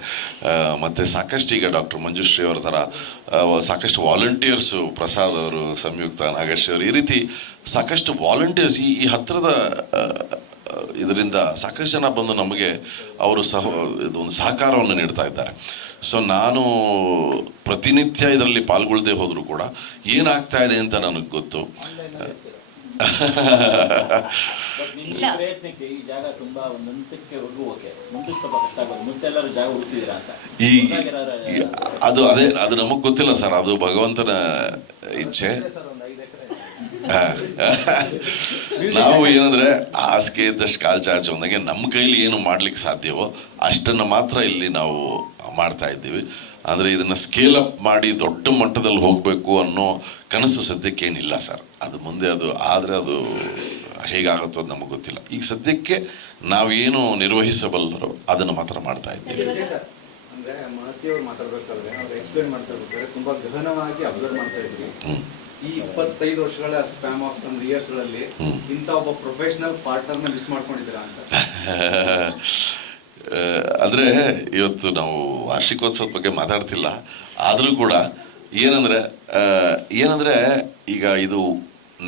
ಮತ್ತು ಸಾಕಷ್ಟು ಈಗ ಡಾಕ್ಟರ್ ಮಂಜುಶ್ರೀ ಅವರ ಥರ ಸಾಕಷ್ಟು ವಾಲಂಟಿಯರ್ಸು, ಪ್ರಸಾದ್ ಅವರು, ಸಂಯುಕ್ತ, ನಾಗೇಶ್ ಅವರು, ಈ ರೀತಿ ಸಾಕಷ್ಟು ವಾಲಂಟಿಯರ್ಸ್ ಈ ಹತ್ತಿರದ ಇದರಿಂದ ಸಾಕಷ್ಟು ಜನ ಬಂದು ನಮಗೆ ಅವರು ಒಂದು ಸಹಕಾರವನ್ನು ನೀಡ್ತಾ ಇದ್ದಾರೆ. ಸೊ ನಾನು ಪ್ರತಿನಿತ್ಯ ಇದರಲ್ಲಿ ಪಾಲ್ಗೊಳ್ಳದೆ ಹೋದರೂ ಕೂಡ ಏನಾಗ್ತಾ ಇದೆ ಅಂತ ನನಗೆ ಗೊತ್ತು. ಇಲ್ಲ, ಪ್ರಯತ್ನಕ್ಕೆ ಈ ಜಾಗ ತುಂಬಾ ಒಂದು ಹಂತಕ್ಕೆ ಹೋಗುವಕ್ಕೆ ಮುಂದೆ ಸ್ವಲ್ಪ ಕಷ್ಟ ಆಗೋದು. ಮುಂದೆಲ್ಲರೂ ಜಾಗ ಹುಡುಕಿದ್ದೀರಾ ಅಂತ ಅದು ನಮಗೆ ಗೊತ್ತಿಲ್ಲ ಸರ್, ಅದು ಭಗವಂತನ ಇಚ್ಛೆ. ನಾವು ಏನಂದ್ರೆ ಹಾಸಿಗೆ ಇದ್ದಷ್ಟು ಕಾಲು ಚಾಚು ಅಂದಂಗೆ ನಮ್ಮ ಕೈಲಿ ಏನು ಮಾಡ್ಲಿಕ್ಕೆ ಸಾಧ್ಯವೋ ಅಷ್ಟನ್ನು ಮಾತ್ರ ಇಲ್ಲಿ ನಾವು ಮಾಡ್ತಾ ಇದ್ದೀವಿ. ಅಂದರೆ ಇದನ್ನು ಸ್ಕೇಲ್ ಅಪ್ ಮಾಡಿ ದೊಡ್ಡ ಮಟ್ಟದಲ್ಲಿ ಹೋಗಬೇಕು ಅನ್ನೋ ಕನಸು ಸದ್ಯಕ್ಕೇನಿಲ್ಲ ಸರ್. ಅದು ಮುಂದೆ ಆದರೆ ಅದು ಹೇಗಾಗುತ್ತೋ ಅದು ನಮಗೆ ಗೊತ್ತಿಲ್ಲ. ಈಗ ಸದ್ಯಕ್ಕೆ ನಾವೇನು ನಿರ್ವಹಿಸಬಲ್ಲರೋ ಅದನ್ನು ಮಾತ್ರ ಮಾಡ್ತಾ ಇದ್ದೀವಿ. ಅಂದ್ರೆ ಮಹತಿಯವ್ರು ಮಾತಾಡ್ಬೇಕಾದ್ರೆ ಅವ್ರು ಎಕ್ಸ್ಪ್ಲೇನ್ ಮಾಡ್ತಿರ್ಬೇಕಾದ್ರೆ ತುಂಬಾ ಗಹನವಾಗಿ ಅಬ್ಸರ್ವ್ ಮಾಡ್ತಾ ಇದ್ವಿ. ಈ 25 ವರ್ಷಗಳ ಸ್ಪ್ಯಾಮ್ ಆಫ್ ಇಯರ್ಸ್ಗಳಲ್ಲಿ ಇಂಥ ಒಬ್ಬ ಪ್ರೊಫೆಷನಲ್ ಪಾರ್ಟ್ನರ್ನ ಮಿಸ್ ಮಾಡ್ಕೊಂಡಿದ್ದೀರಾ ಅಂತ. ಅಂದರೆ ಇವತ್ತು ನಾವು ವಾರ್ಷಿಕೋತ್ಸವದ ಬಗ್ಗೆ ಮಾತಾಡ್ತಿಲ್ಲ, ಆದರೂ ಕೂಡ ಏನಂದರೆ ಈಗ ಇದು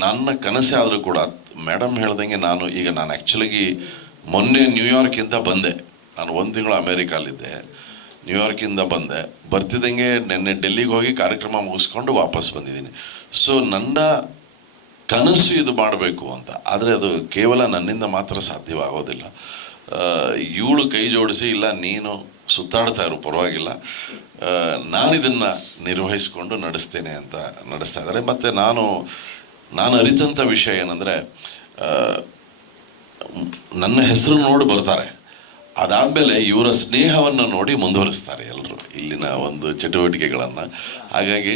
ನನ್ನ ಕನಸೇ ಆದರೂ ಕೂಡ ಮೇಡಮ್ ಹೇಳ್ದಂಗೆ ನಾನು ಆ್ಯಕ್ಚುಲಾಗಿ ಮೊನ್ನೆ ನ್ಯೂಯಾರ್ಕಿಂದ ಬಂದೆ. ನಾನು 1 ತಿಂಗಳು ಅಮೇರಿಕಲ್ಲಿದ್ದೆ, ನ್ಯೂಯಾರ್ಕಿಂದ ಬಂದೆ. ಬರ್ತಿದ್ದಂಗೆ ನಿನ್ನೆ ಡೆಲ್ಲಿಗೆ ಹೋಗಿ ಕಾರ್ಯಕ್ರಮ ಮುಗಿಸ್ಕೊಂಡು ವಾಪಸ್ ಬಂದಿದ್ದೀನಿ. ಸೊ ನನ್ನ ಕನಸು ಇದು ಮಾಡಬೇಕು ಅಂತ, ಆದರೆ ಅದು ಕೇವಲ ನನ್ನಿಂದ ಮಾತ್ರ ಸಾಧ್ಯವಾಗೋದಿಲ್ಲ. ಇವಳು ಕೈ ಜೋಡಿಸಿ, ಇಲ್ಲ ನೀನು ಸುತ್ತಾಡ್ತಾ ಇರು ಪರವಾಗಿಲ್ಲ, ನಾನು ಇದನ್ನು ನಿರ್ವಹಿಸ್ಕೊಂಡು ನಡೆಸ್ತೇನೆ ಅಂತ ನಡೆಸ್ತಾ ಇದ್ದಾರೆ. ಮತ್ತು ನಾನು ಅರಿತಂಥ ವಿಷಯ ಏನಂದರೆ, ನನ್ನ ಹೆಸರು ನೋಡಿ ಬರ್ತಾರೆ, ಅದಾದಮೇಲೆ ಇವರ ಸ್ನೇಹವನ್ನು ನೋಡಿ ಮುಂದುವರಿಸ್ತಾರೆ ಎಲ್ಲರೂ ಇಲ್ಲಿನ ಒಂದು ಚಟುವಟಿಕೆಗಳನ್ನು. ಹಾಗಾಗಿ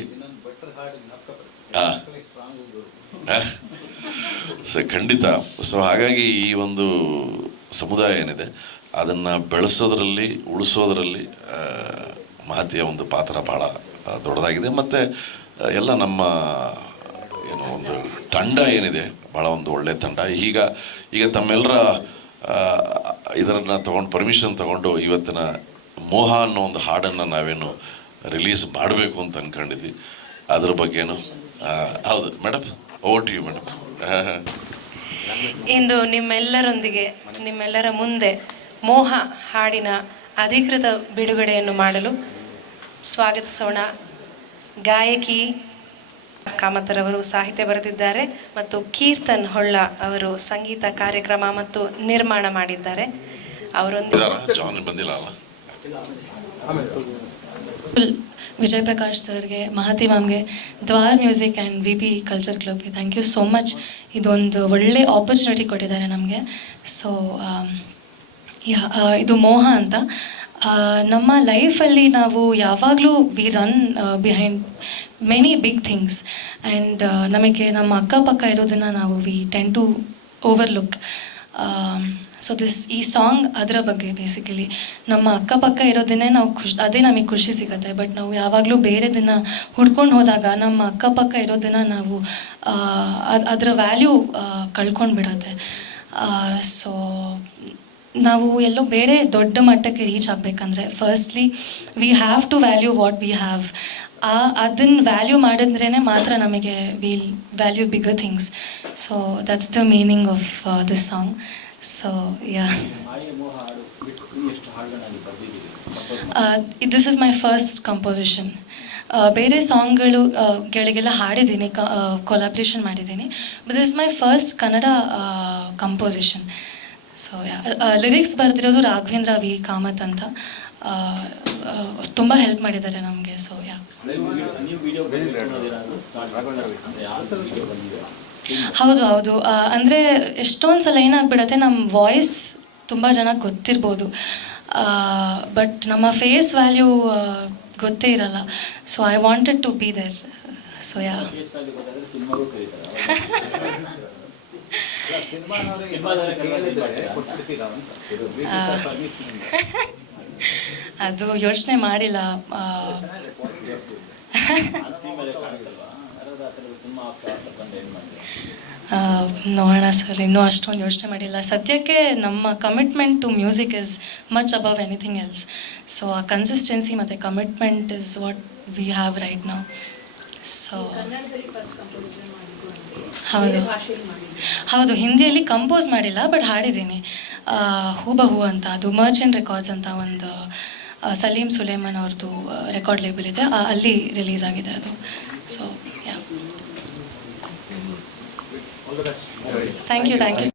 ಖಂಡಿತ. ಸೊ ಹಾಗಾಗಿ ಈ ಒಂದು ಸಮುದಾಯ ಏನಿದೆ ಅದನ್ನು ಬೆಳೆಸೋದ್ರಲ್ಲಿ, ಉಳಿಸೋದ್ರಲ್ಲಿ ಮಹತಿಯ ಒಂದು ಪಾತ್ರ ಭಾಳ ದೊಡ್ಡದಾಗಿದೆ. ಮತ್ತು ಎಲ್ಲ ನಮ್ಮ ಏನೋ ಒಂದು ತಂಡ ಏನಿದೆ ಭಾಳ ಒಂದು ಒಳ್ಳೆಯ ತಂಡ. ಈಗ ತಮ್ಮೆಲ್ಲರ ಇದನ್ನು ತೊಗೊಂಡು ಪರ್ಮಿಷನ್ ತೊಗೊಂಡು ಇವತ್ತಿನ ಮೋಹ ಅನ್ನೋ ಒಂದು ಹಾಡನ್ನು ನಾವೇನು ರಿಲೀಸ್ ಮಾಡಬೇಕು ಅಂತ ಅಂದ್ಕೊಂಡಿದ್ವಿ. ಅದ್ರ ಬಗ್ಗೆನು ಹೌದು madam, over to you madam. ಇಂದು ನಿಮ್ಮೆಲ್ಲರ ಮುಂದೆ ಮೋಹ ಹಾಡಿನ ಅಧಿಕೃತ ಬಿಡುಗಡೆಯನ್ನು ಮಾಡಲು ಸ್ವಾಗತಿಸೋಣ. ಗಾಯಕಿ ಕಾಮತರವರು ಸಾಹಿತ್ಯ ಬರೆದಿದ್ದಾರೆ ಮತ್ತು ಕೀರ್ತನ್ ಹೊಳ್ಳ ಅವರು ಸಂಗೀತ ಕಾರ್ಯಕ್ರಮ ಮತ್ತು ನಿರ್ಮಾಣ ಮಾಡಿದ್ದಾರೆ. ಜಾನ್ ಬಂದಿಲ್ಲ ಅಲ್ಲ. ವಿಜಯ್ ಪ್ರಕಾಶ್ ಸರ್ಗೆ, ಮಹತಿ ಮ್ಯಾಮ್ಗೆ, ದ್ವಾರ್ music and V P culture ಕ್ಲಬ್ಗೆ ಥ್ಯಾಂಕ್ ಯು ಸೋ ಮಚ್. ಇದೊಂದು ಒಳ್ಳೆ ಆಪರ್ಚುನಿಟಿ ಕೊಟ್ಟಿದ್ದಾರೆ ನಮಗೆ. ಸೊ ಇದು ಮೋಹ ಅಂತ. ನಮ್ಮ ಲೈಫಲ್ಲಿ ನಾವು ಯಾವಾಗಲೂ we run behind many big things and ನಮಗೆ ನಮ್ಮ ಅಕ್ಕಪಕ್ಕ ಇರೋದನ್ನು ನಾವು we tend to overlook. So ಈ ಸಾಂಗ್ ಅದರ ಬಗ್ಗೆ ಬೇಸಿಕಲಿ ನಮ್ಮ ಅಕ್ಕಪಕ್ಕ ಇರೋದನ್ನೇ ನಾವು ಅದೇ ನಮಗೆ ಖುಷಿ ಸಿಗುತ್ತೆ. ಬಟ್ ನಾವು ಯಾವಾಗಲೂ ಬೇರೆದನ್ನು ಹುಡ್ಕೊಂಡು ಹೋದಾಗ ನಮ್ಮ ಅಕ್ಕಪಕ್ಕ ಇರೋದನ್ನು ನಾವು ಅದರ ವ್ಯಾಲ್ಯೂ ಕಳ್ಕೊಂಡು ಬಿಡುತ್ತೆ. ಸೊ ನಾವು ಎಲ್ಲೋ ಬೇರೆ ದೊಡ್ಡ ಮಟ್ಟಕ್ಕೆ ರೀಚ್ ಆಗಬೇಕಂದ್ರೆ firstly we have to value what we have. ಅದನ್ನು ವ್ಯಾಲ್ಯೂ ಮಾಡಿದ್ರೇ ಮಾತ್ರ ನಮಗೆ will value bigger things. So that's the meaning of this song. So yeah, this is my first composition. ಬೇರೆ ಸಾಂಗ್ಗಳಿಗೆಲ್ಲ ಹಾಡಿದ್ದೀನಿ, ಕೊಲಾಬ್ರೇಷನ್ ಮಾಡಿದ್ದೀನಿ. But this is my first Kannada composition. So lyrics ಬರೆದಿರೋದು Raghavendra V Kamath ಅಂತ. ತುಂಬ ಹೆಲ್ಪ್ ಮಾಡಿದ್ದಾರೆ ನಮಗೆ. ಸೊ ಯಾ, ಹೌದು. ಅಂದರೆ ಎಷ್ಟೊಂದು ಸಲ ಏನಾಗ್ಬಿಡತ್ತೆ, ನಮ್ಮ ವಾಯ್ಸ್ ತುಂಬ ಜನಕ್ಕೆ ಗೊತ್ತಿರ್ಬೋದು, ಬಟ್ ನಮ್ಮ ಫೇಸ್ ವ್ಯಾಲ್ಯೂ ಗೊತ್ತೇ ಇರಲ್ಲ. So I wanted to be there. So yeah, ಅದು ಯೋಚನೆ ಮಾಡಿಲ್ಲ. ನೋಡೋಣ ಸರ್, ಇನ್ನೂ ಅಷ್ಟೊಂದು ಯೋಚನೆ ಮಾಡಿಲ್ಲ. ಸದ್ಯಕ್ಕೆ ನಮ್ಮ commitment to music is much above anything else. So ಆ ಕನ್ಸಿಸ್ಟೆನ್ಸಿ ಮತ್ತು commitment is what we have right now. So ಹೌದು, ಹಿಂದಿಯಲ್ಲಿ ಕಂಪೋಸ್ ಮಾಡಿಲ್ಲ, ಬಟ್ ಹಾಡಿದ್ದೀನಿ. ಹೂಬಹೂ ಅಂತ, ಅದು ಮರ್ಚೆಂಟ್ ರೆಕಾರ್ಡ್ಸ್ ಅಂತ ಒಂದು ಸಲೀಂ ಸುಲೇಮಾನ್ ಅವ್ರದ್ದು ರೆಕಾರ್ಡ್ ಲೇಬಲ್ ಇದೆ, ಅಲ್ಲಿ ರಿಲೀಸ್ ಆಗಿದೆ ಅದು. So yeah, thank you.